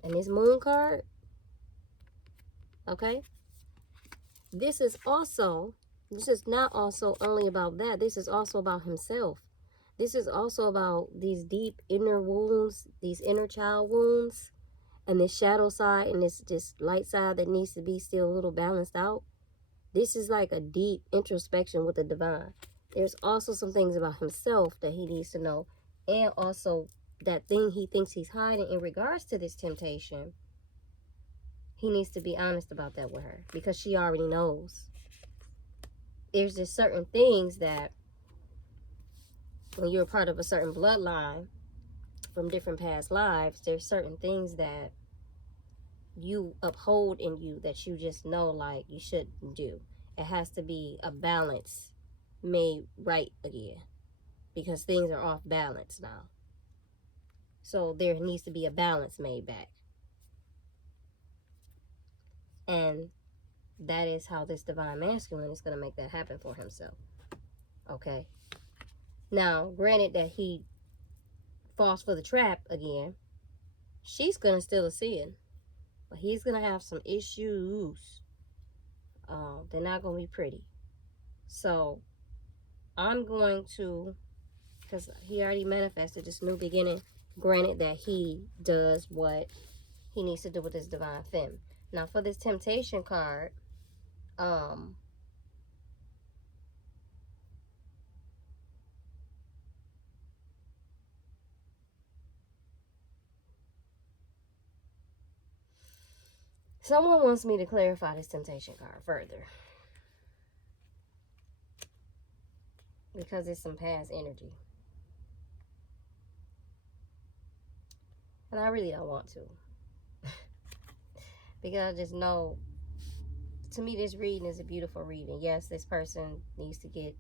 and this Moon card, okay, this is not also only about that. This is also about himself. This is also about these deep inner wounds, these inner child wounds, and this shadow side and this light side that needs to be still a little balanced out. This is like a deep introspection with the divine. There's also some things about himself that he needs to know. And also that thing he thinks he's hiding in regards to this temptation. He needs to be honest about that with her. Because she already knows. There's just certain things that when you're a part of a certain bloodline from different past lives, there's certain things that you uphold in you that you just know like you shouldn't do. It has to be a balance made right again, because things are off balance now. So there needs to be a balance made back. And that is how this divine masculine is going to make that happen for himself. Okay. Now, granted that he falls for the trap again, she's going to still ascend. But he's going to have some issues They're not going to be pretty. So I'm going to, because he already manifested this new beginning, granted that he does what he needs to do with this divine femme. Now for this temptation card, someone wants me to clarify this temptation card further, because it's some past energy. And I really don't want to. Because I just know, to me, this reading is a beautiful reading. Yes, this person needs to get,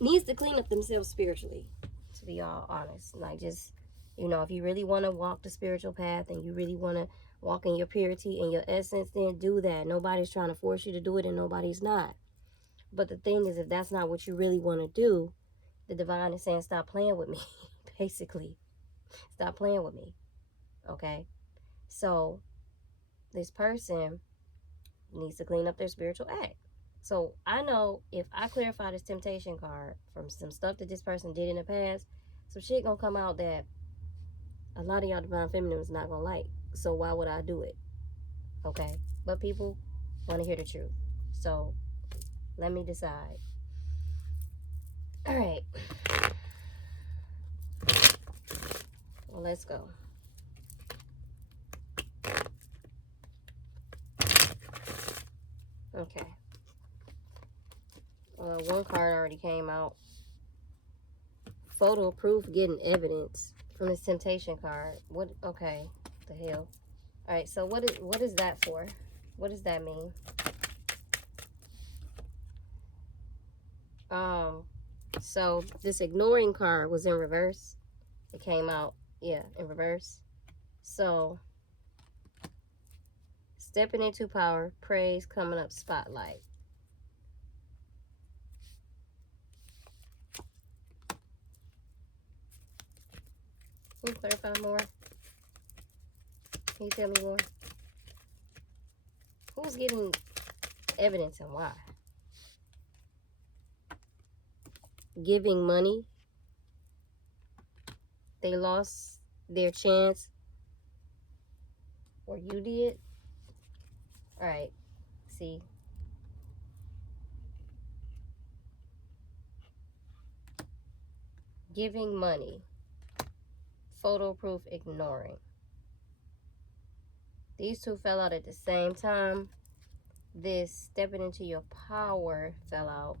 needs to clean up themselves spiritually, to be all honest. Like, just, you know, if you really want to walk the spiritual path and you really want to walk in your purity and your essence, then do that. Nobody's trying to force you to do it, and nobody's not. But the thing is, if that's not what you really want to do, the divine is saying, stop playing with me, basically. Stop playing with me, okay? So this person needs to clean up their spiritual act. So I know if I clarify this temptation card from some stuff that this person did in the past, some shit gonna come out that a lot of y'all divine feminine is not gonna like. So why would I do it? Okay? But people want to hear the truth. So let me decide. All right. Well, let's go. Okay. One card already came out. Photo proof, getting evidence from this temptation card. What? Okay. The hell. All right. So what is that for? What does that mean? So this ignoring card was in reverse. It came out, yeah, in reverse. So stepping into power, praise, coming up, spotlight. Can you clarify more? Can you tell me more? Who's getting evidence and why? Giving money. They lost their chance, or you did. All right, see. Giving money. Photo proof, ignoring. These two fell out at the same time. This stepping into your power fell out.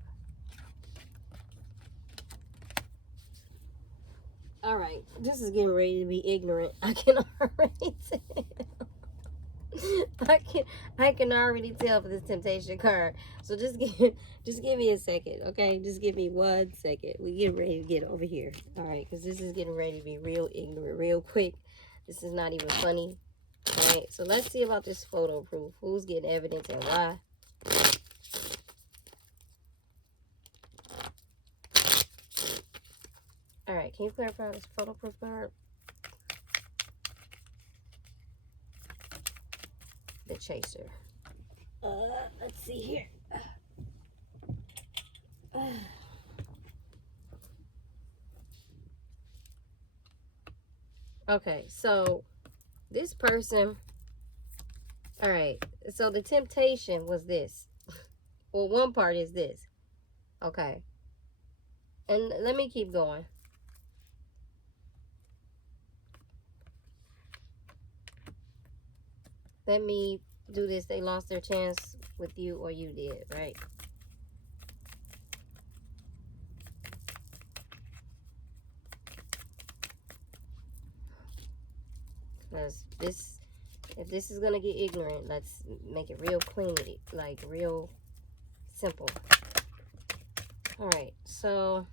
All right, this is getting ready to be ignorant. I can already tell. I can already tell for this temptation card. So just give me a second, okay? Just give me 1 second. We get ready to get over here. All right, because this is getting ready to be real ignorant, real quick. This is not even funny. All right, so let's see about this photo proof. Who's getting evidence and why? All right, can you clarify this photo proof card? The chaser. Let's see here. Okay, so this person, all right, so the temptation was this. Well, one part is this. Okay. And let me keep going. Let me do this. They lost their chance with you, or you did, right? Because this, if this is going to get ignorant, let's make it real clean, like real simple. All right, so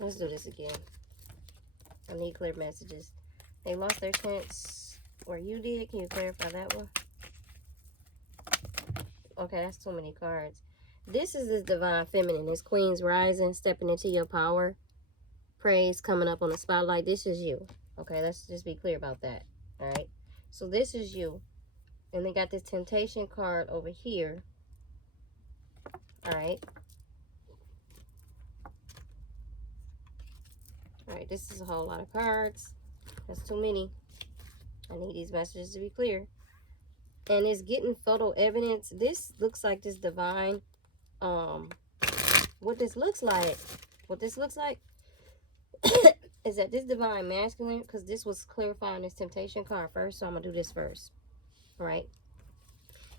let's do this again. I need clear messages. They lost their chance, or you did. Can you clarify that one? Okay, that's too many cards. This is this divine feminine. This Queen's rising, stepping into your power. Praise coming up on the spotlight. This is you. Okay, let's just be clear about that. All right. So this is you. And they got this temptation card over here. All right. All right, this is a whole lot of cards. That's too many. I need these messages to be clear. And it's getting photo evidence. This looks like this divine, what this looks like is that this divine masculine, because this was clarifying this temptation card first, so I'm gonna do this first. All right.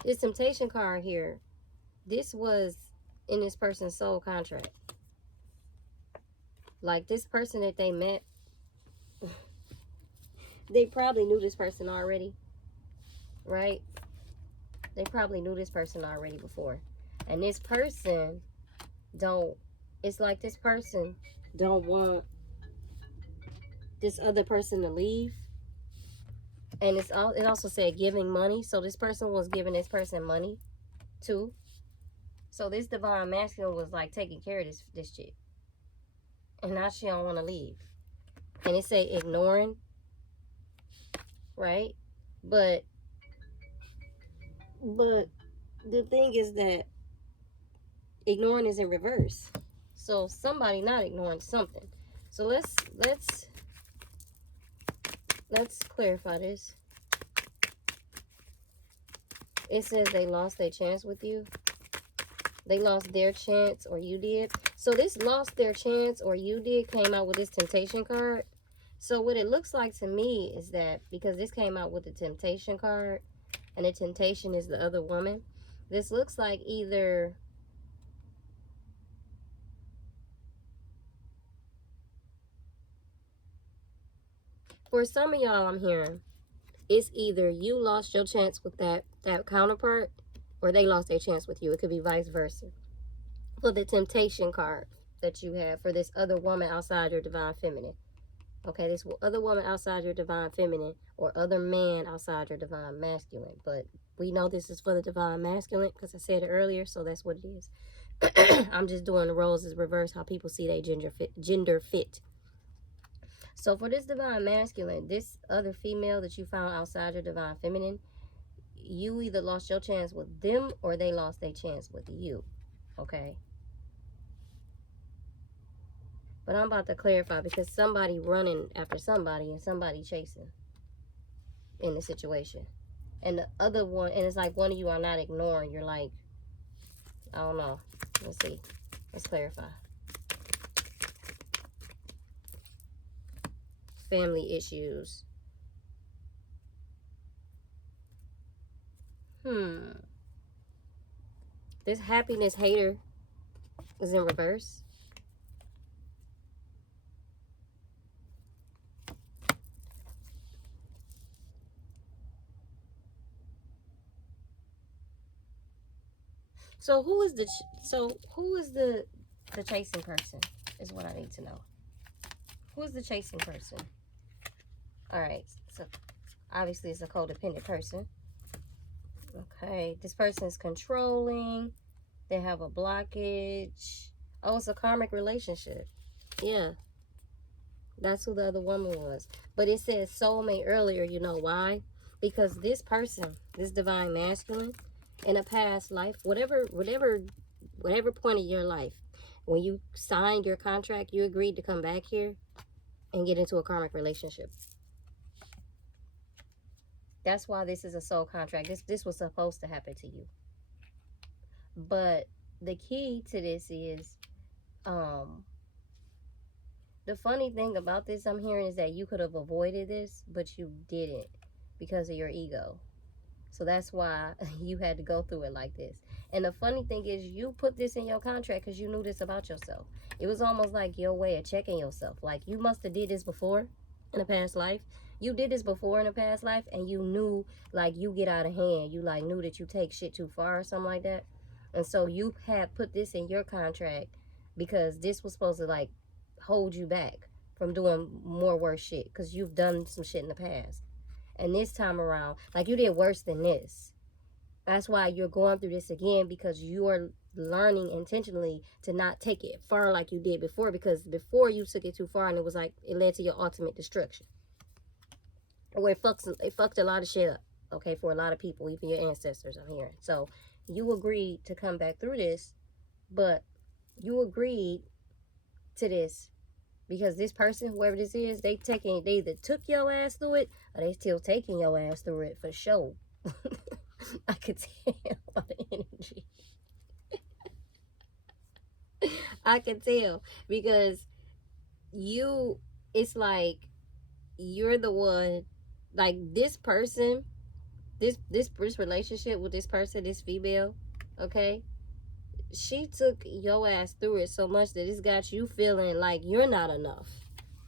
This temptation card here, this was in this person's soul contract. Like, this person that they met, they probably knew this person already, right? They probably knew this person already before. And this person it's like this person don't want this other person to leave. And it also said giving money. So this person was giving this person money too. So this divine masculine was like taking care of this chick. And now she don't want to leave. And it say ignoring, right? But the thing is that ignoring is in reverse. So somebody not ignoring something. So let's clarify this. It says they lost their chance with you. They lost their chance, or you did. So this lost their chance, or you did, came out with this temptation card. So what it looks like to me is that, because this came out with the temptation card, and the temptation is the other woman, this looks like either for some of y'all, I'm hearing it's either you lost your chance with that counterpart, or they lost their chance with you. It could be vice versa. For the temptation card that you have for this other woman outside your divine feminine. Okay, this other woman outside your divine feminine, or other man outside your divine masculine. But we know this is for the divine masculine because I said it earlier, so that's what it is. I'm just doing the roles as reverse, how people see they gender fit. So for this divine masculine, this other female that you found outside your divine feminine, you either lost your chance with them or they lost their chance with you. Okay? But I'm about to clarify, because somebody running after somebody and somebody chasing in the situation. And the other one, and it's like one of you are not ignoring. You're like, I don't know. Let's see. Let's clarify. Family issues. This happiness hater is in reverse. So who is the chasing person is what I need to know. Who is the chasing person? All right, so obviously it's a codependent person. Okay, this person is controlling. They have a blockage. Oh, it's a karmic relationship. Yeah, that's who the other woman was. But it says soulmate earlier. You know why? Because this person, this divine masculine, in a past life, whatever point of your life, when you signed your contract, you agreed to come back here and get into a karmic relationship. That's why this is a soul contract. This was supposed to happen to you. But the key to this is, the funny thing about this I'm hearing is that you could have avoided this, but you didn't because of your ego. So that's why you had to go through it like this. And the funny thing is, you put this in your contract because you knew this about yourself. It was almost like your way of checking yourself. Like, you must have did this before in a past life. You did this before in a past life, and you knew, like, you get out of hand. You, like, knew that you take shit too far or something like that. And so you had put this in your contract because this was supposed to, like, hold you back from doing more worse shit, because you've done some shit in the past. And this time around, like, you did worse than this. That's why you're going through this again, because you're learning intentionally to not take it far like you did before, because before you took it too far and it was like, it led to your ultimate destruction. Or it fucked a lot of shit up, okay, for a lot of people, even your ancestors, I'm hearing. So you agreed to come back through this, but you agreed to this because this person, whoever this is, they either took your ass through it or they still taking your ass through it for sure. I could tell by the energy. I can tell because it's like you're the one, like this person, this relationship with this person, this female, okay, she took your ass through it so much that it's got you feeling like you're not enough.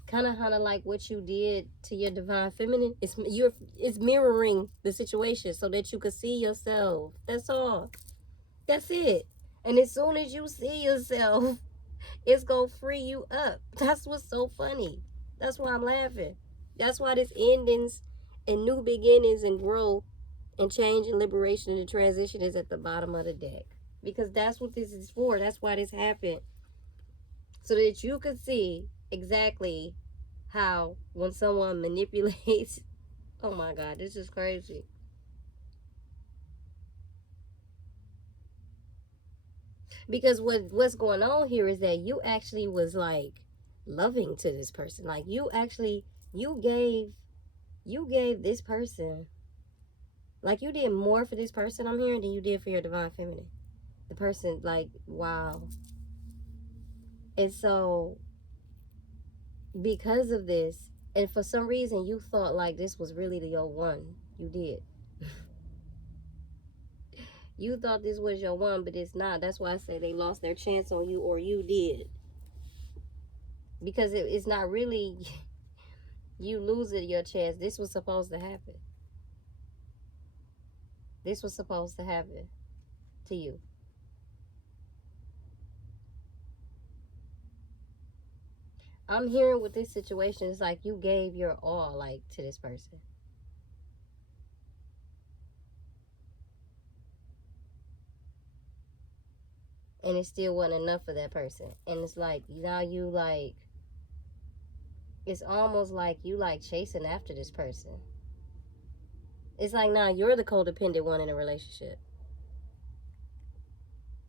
Kind of like what you did to your divine feminine. It's mirroring the situation so that you can see yourself. That's all. That's it. And as soon as you see yourself, it's gonna free you up. That's what's so funny. That's why I'm laughing. That's why this endings and new beginnings and growth and change and liberation and the transition is at the bottom of the deck. Because that's what this is for. That's why this happened. So that you could see exactly how when someone manipulates. Oh my God, this is crazy. Because what's going on here is that you actually was like loving to this person. Like you actually you gave this person, like you did more for this person, I'm hearing, than you did for your divine feminine. The person, like, wow. And so because of this, and for some reason you thought like this was really your one. You did. You thought this was your one, but it's not. That's why I say they lost their chance on you, or you did. Because it's not really you losing your chance. This was supposed to happen. This was supposed to happen to you. I'm hearing with this situation, it's like you gave your all, like, to this person. And it still wasn't enough for that person. And it's like, now you, like, it's almost like you, like, chasing after this person. It's like now you're the codependent one in a relationship.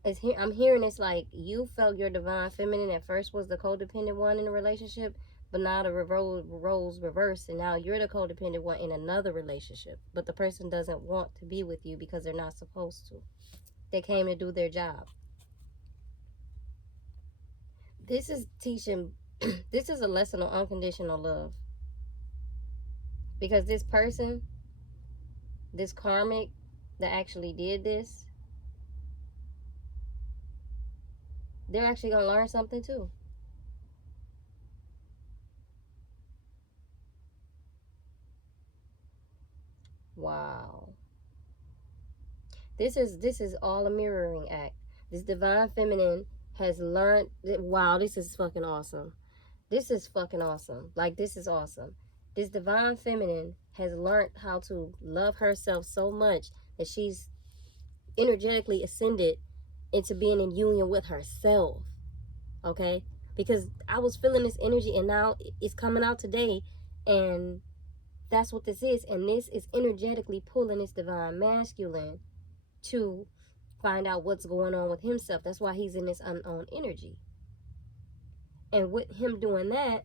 I'm hearing it's like you felt your divine feminine at first was the codependent one in a relationship, but now the roles reverse, and now you're the codependent one in another relationship. But the person doesn't want to be with you because they're not supposed to. They came to do their job. This is teaching, this is a lesson on unconditional love. Because this person, this karmic that actually did this, they're actually going to learn something too. Wow. This is all a mirroring act. This divine feminine has learned that, wow, this is fucking awesome. This is fucking awesome. Like, this is awesome. This divine feminine has learned how to love herself so much that she's energetically ascended into being in union with herself. Okay? Because I was feeling this energy and now it's coming out today, and that's what this is. And this is energetically pulling this divine masculine to find out what's going on with himself. That's why he's in this unowned energy. And with him doing that,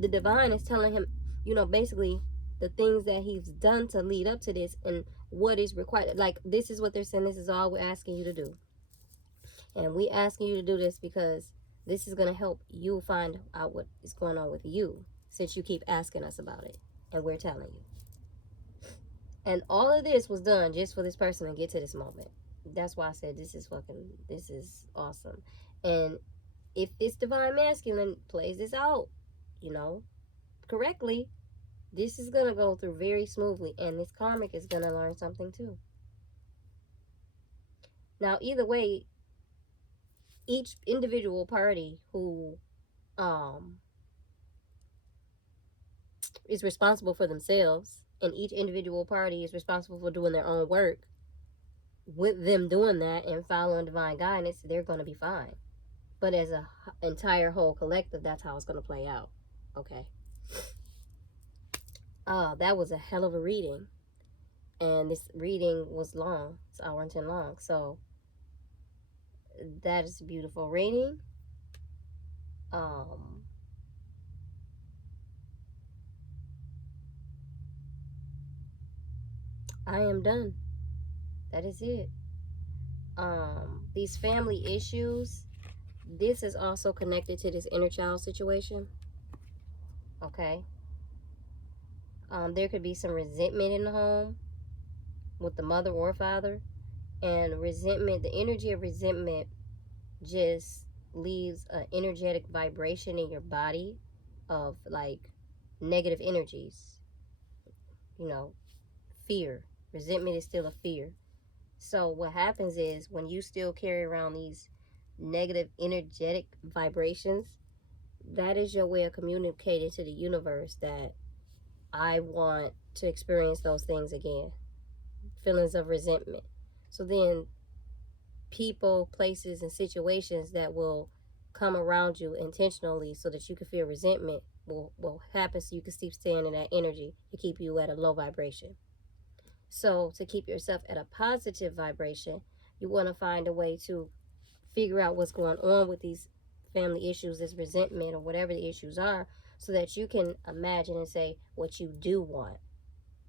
the divine is telling him, basically the things that he's done to lead up to this and what is required. Like, this is what they're saying. This is all we're asking you to do. And we asking you to do this because this is going to help you find out what is going on with you, since you keep asking us about it and we're telling you. And all of this was done just for this person to get to this moment. That's why I said this is awesome. And if this divine masculine plays this out, correctly, this is going to go through very smoothly. And this karmic is going to learn something too. Now, either way, each individual party who is responsible for themselves, and each individual party is responsible for doing their own work. With them doing that and following divine guidance, they're going to be fine. But as a entire whole collective, that's how it's going to play out. Okay. That was a hell of a reading. And this reading was long. It's an hour and 10 long. So that is a beautiful reading. Um, I am done. That is it. These family issues, this is also connected to this inner child situation. Okay. There could be some resentment in the home with the mother or father. And resentment, the energy of resentment just leaves an energetic vibration in your body of like negative energies. You know, fear. Resentment is still a fear. So what happens is when you still carry around these negative energetic vibrations, that is your way of communicating to the universe that I want to experience those things again. Feelings of resentment. So then people, places, and situations that will come around you intentionally so that you can feel resentment will happen so you can keep staying in that energy to keep you at a low vibration. So to keep yourself at a positive vibration, you want to find a way to figure out what's going on with these family issues, this resentment or whatever the issues are, so that you can imagine and say what you do want,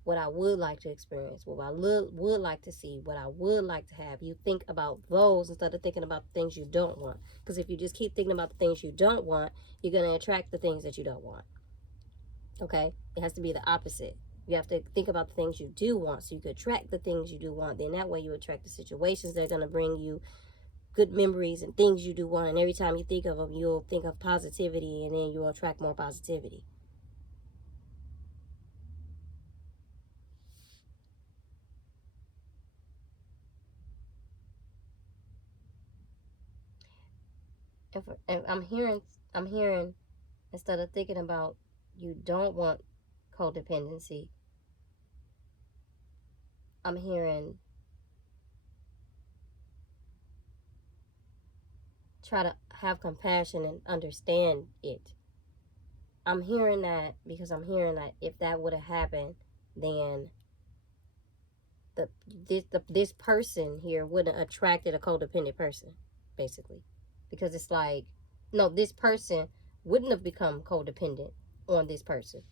what I would like to experience, what I would like to see, what I would like to have. You think about those instead of thinking about the things you don't want. Because if you just keep thinking about the things you don't want, you're going to attract the things that you don't want. Okay? It has to be the opposite. You have to think about the things you do want so you can attract the things you do want. Then that way you attract the situations that are going to bring you good memories and things you do want. And every time you think of them, you'll think of positivity and then you'll attract more positivity. And I'm hearing instead of thinking about you don't want codependency, I'm hearing try to have compassion and understand it. I'm hearing that because I'm hearing that if that would have happened, then this person here wouldn't have attracted a codependent person, basically, because it's like, no, this person wouldn't have become codependent on this person,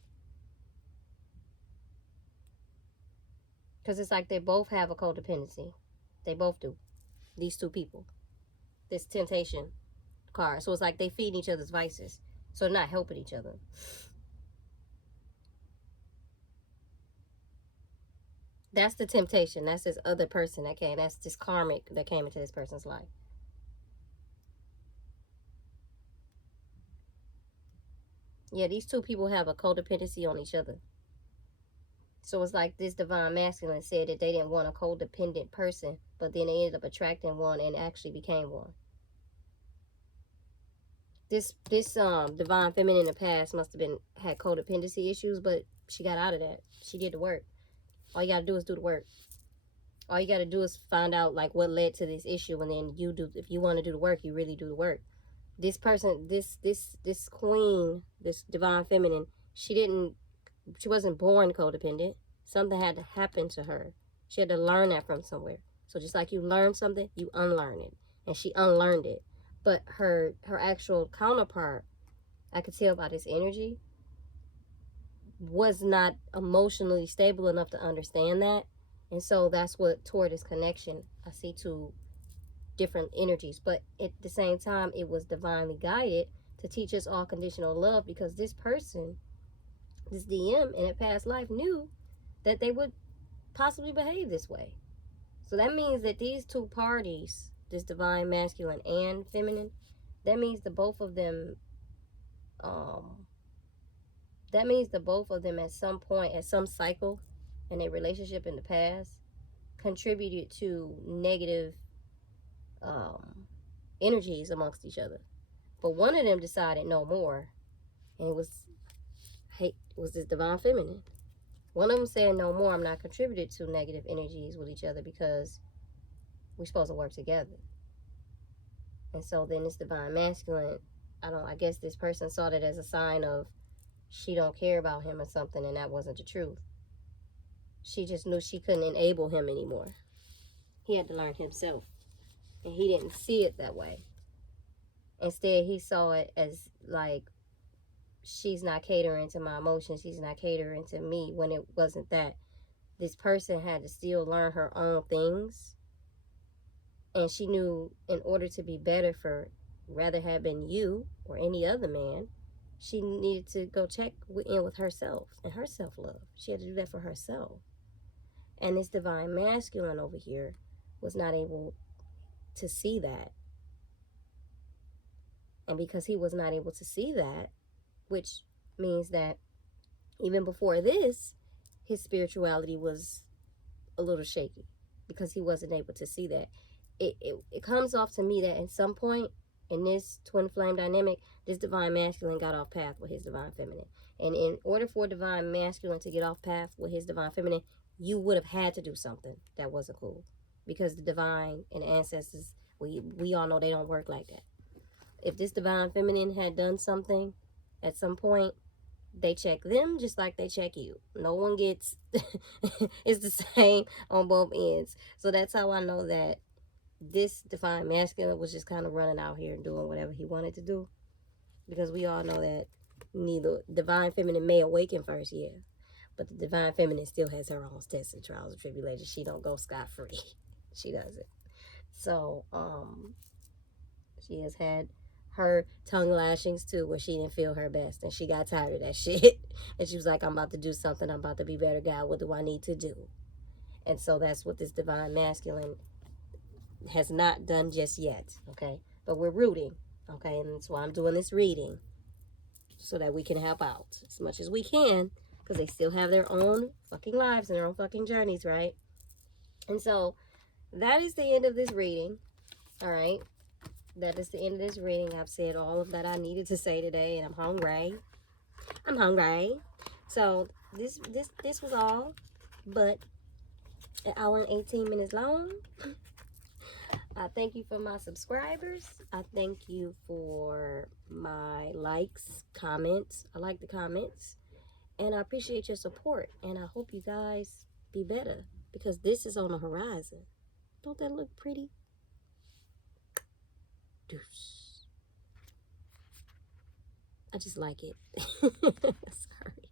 because it's like they both have a codependency. They both do. These two people, this temptation card. So it's like they feed each other's vices. So they're not helping each other. That's the temptation. That's this other person that came. That's this karmic that came into this person's life. Yeah, these two people have a codependency on each other. So it's like this divine masculine said that they didn't want a codependent person, but then they ended up attracting one and actually became one. This divine feminine in the past must have been had codependency issues, but she got out of that. She did the work. All you gotta do is do the work. All you gotta do is find out like what led to this issue, and then you do. If you want to do the work, you really do the work. This person, this queen, this divine feminine, she wasn't born codependent. Something had to happen to her. She had to learn that from somewhere. So just like you learn something, you unlearn it, and she unlearned it. But her actual counterpart, I could tell by this energy, was not emotionally stable enough to understand that. And so that's what toward this connection I see to different energies. But at the same time, it was divinely guided to teach us all conditional love, because this person, this DM in a past life, knew that they would possibly behave this way. So that means that these two parties, this divine masculine and feminine, that means the both of them that means the both of them at some point, at some cycle in a relationship in the past, contributed to negative energies amongst each other. But one of them decided no more, and it was this divine feminine. One of them said no more. I'm not contributed to negative energies with each other because we're supposed to work together. And so then this divine masculine, I guess this person saw that as a sign of she don't care about him or something, and that wasn't the truth. She just knew she couldn't enable him anymore. He had to learn himself, and he didn't see it that way. Instead, he saw it as like, she's not catering to my emotions, she's not catering to me, when it wasn't that. This person had to still learn her own things, and she knew in order to be better for rather have been you or any other man, she needed to go check in with herself and her self-love. She had to do that for herself. And this divine masculine over here was not able to see that. And because he was not able to see that, which means that even before this, his spirituality was a little shaky because he wasn't able to see that. It comes off to me that at some point in this twin flame dynamic, this divine masculine got off path with his divine feminine. And in order for divine masculine to get off path with his divine feminine, you would have had to do something that wasn't cool. Because the divine and ancestors, we all know they don't work like that. If this divine feminine had done something at some point, they check them just like they check you. No one gets it's the same on both ends. So that's how I know that this divine masculine was just kind of running out here and doing whatever he wanted to do. Because we all know that neither divine feminine may awaken first, yeah, but the divine feminine still has her own tests and trials and tribulations. She don't go scot-free. She doesn't. So she has had her tongue lashings too, where she didn't feel her best and she got tired of that shit. And she was like, I'm about to do something, I'm about to be better, God, what do I need to do? And so that's what this divine masculine has not done just yet, okay? But we're rooting, okay? And that's why I'm doing this reading, so that we can help out as much as we can, because they still have their own fucking lives and their own fucking journeys, right? And so that is the end of this reading, all right? That is the end of this reading. I've said all of that I needed to say today, and I'm hungry. I'm hungry. So this was all but an hour and 18 minutes long. I thank you for my subscribers. I thank you for my likes, comments. I like the comments. And I appreciate your support. And I hope you guys be better, because this is on the horizon. Don't that look pretty? Deuce. I just like it. Sorry.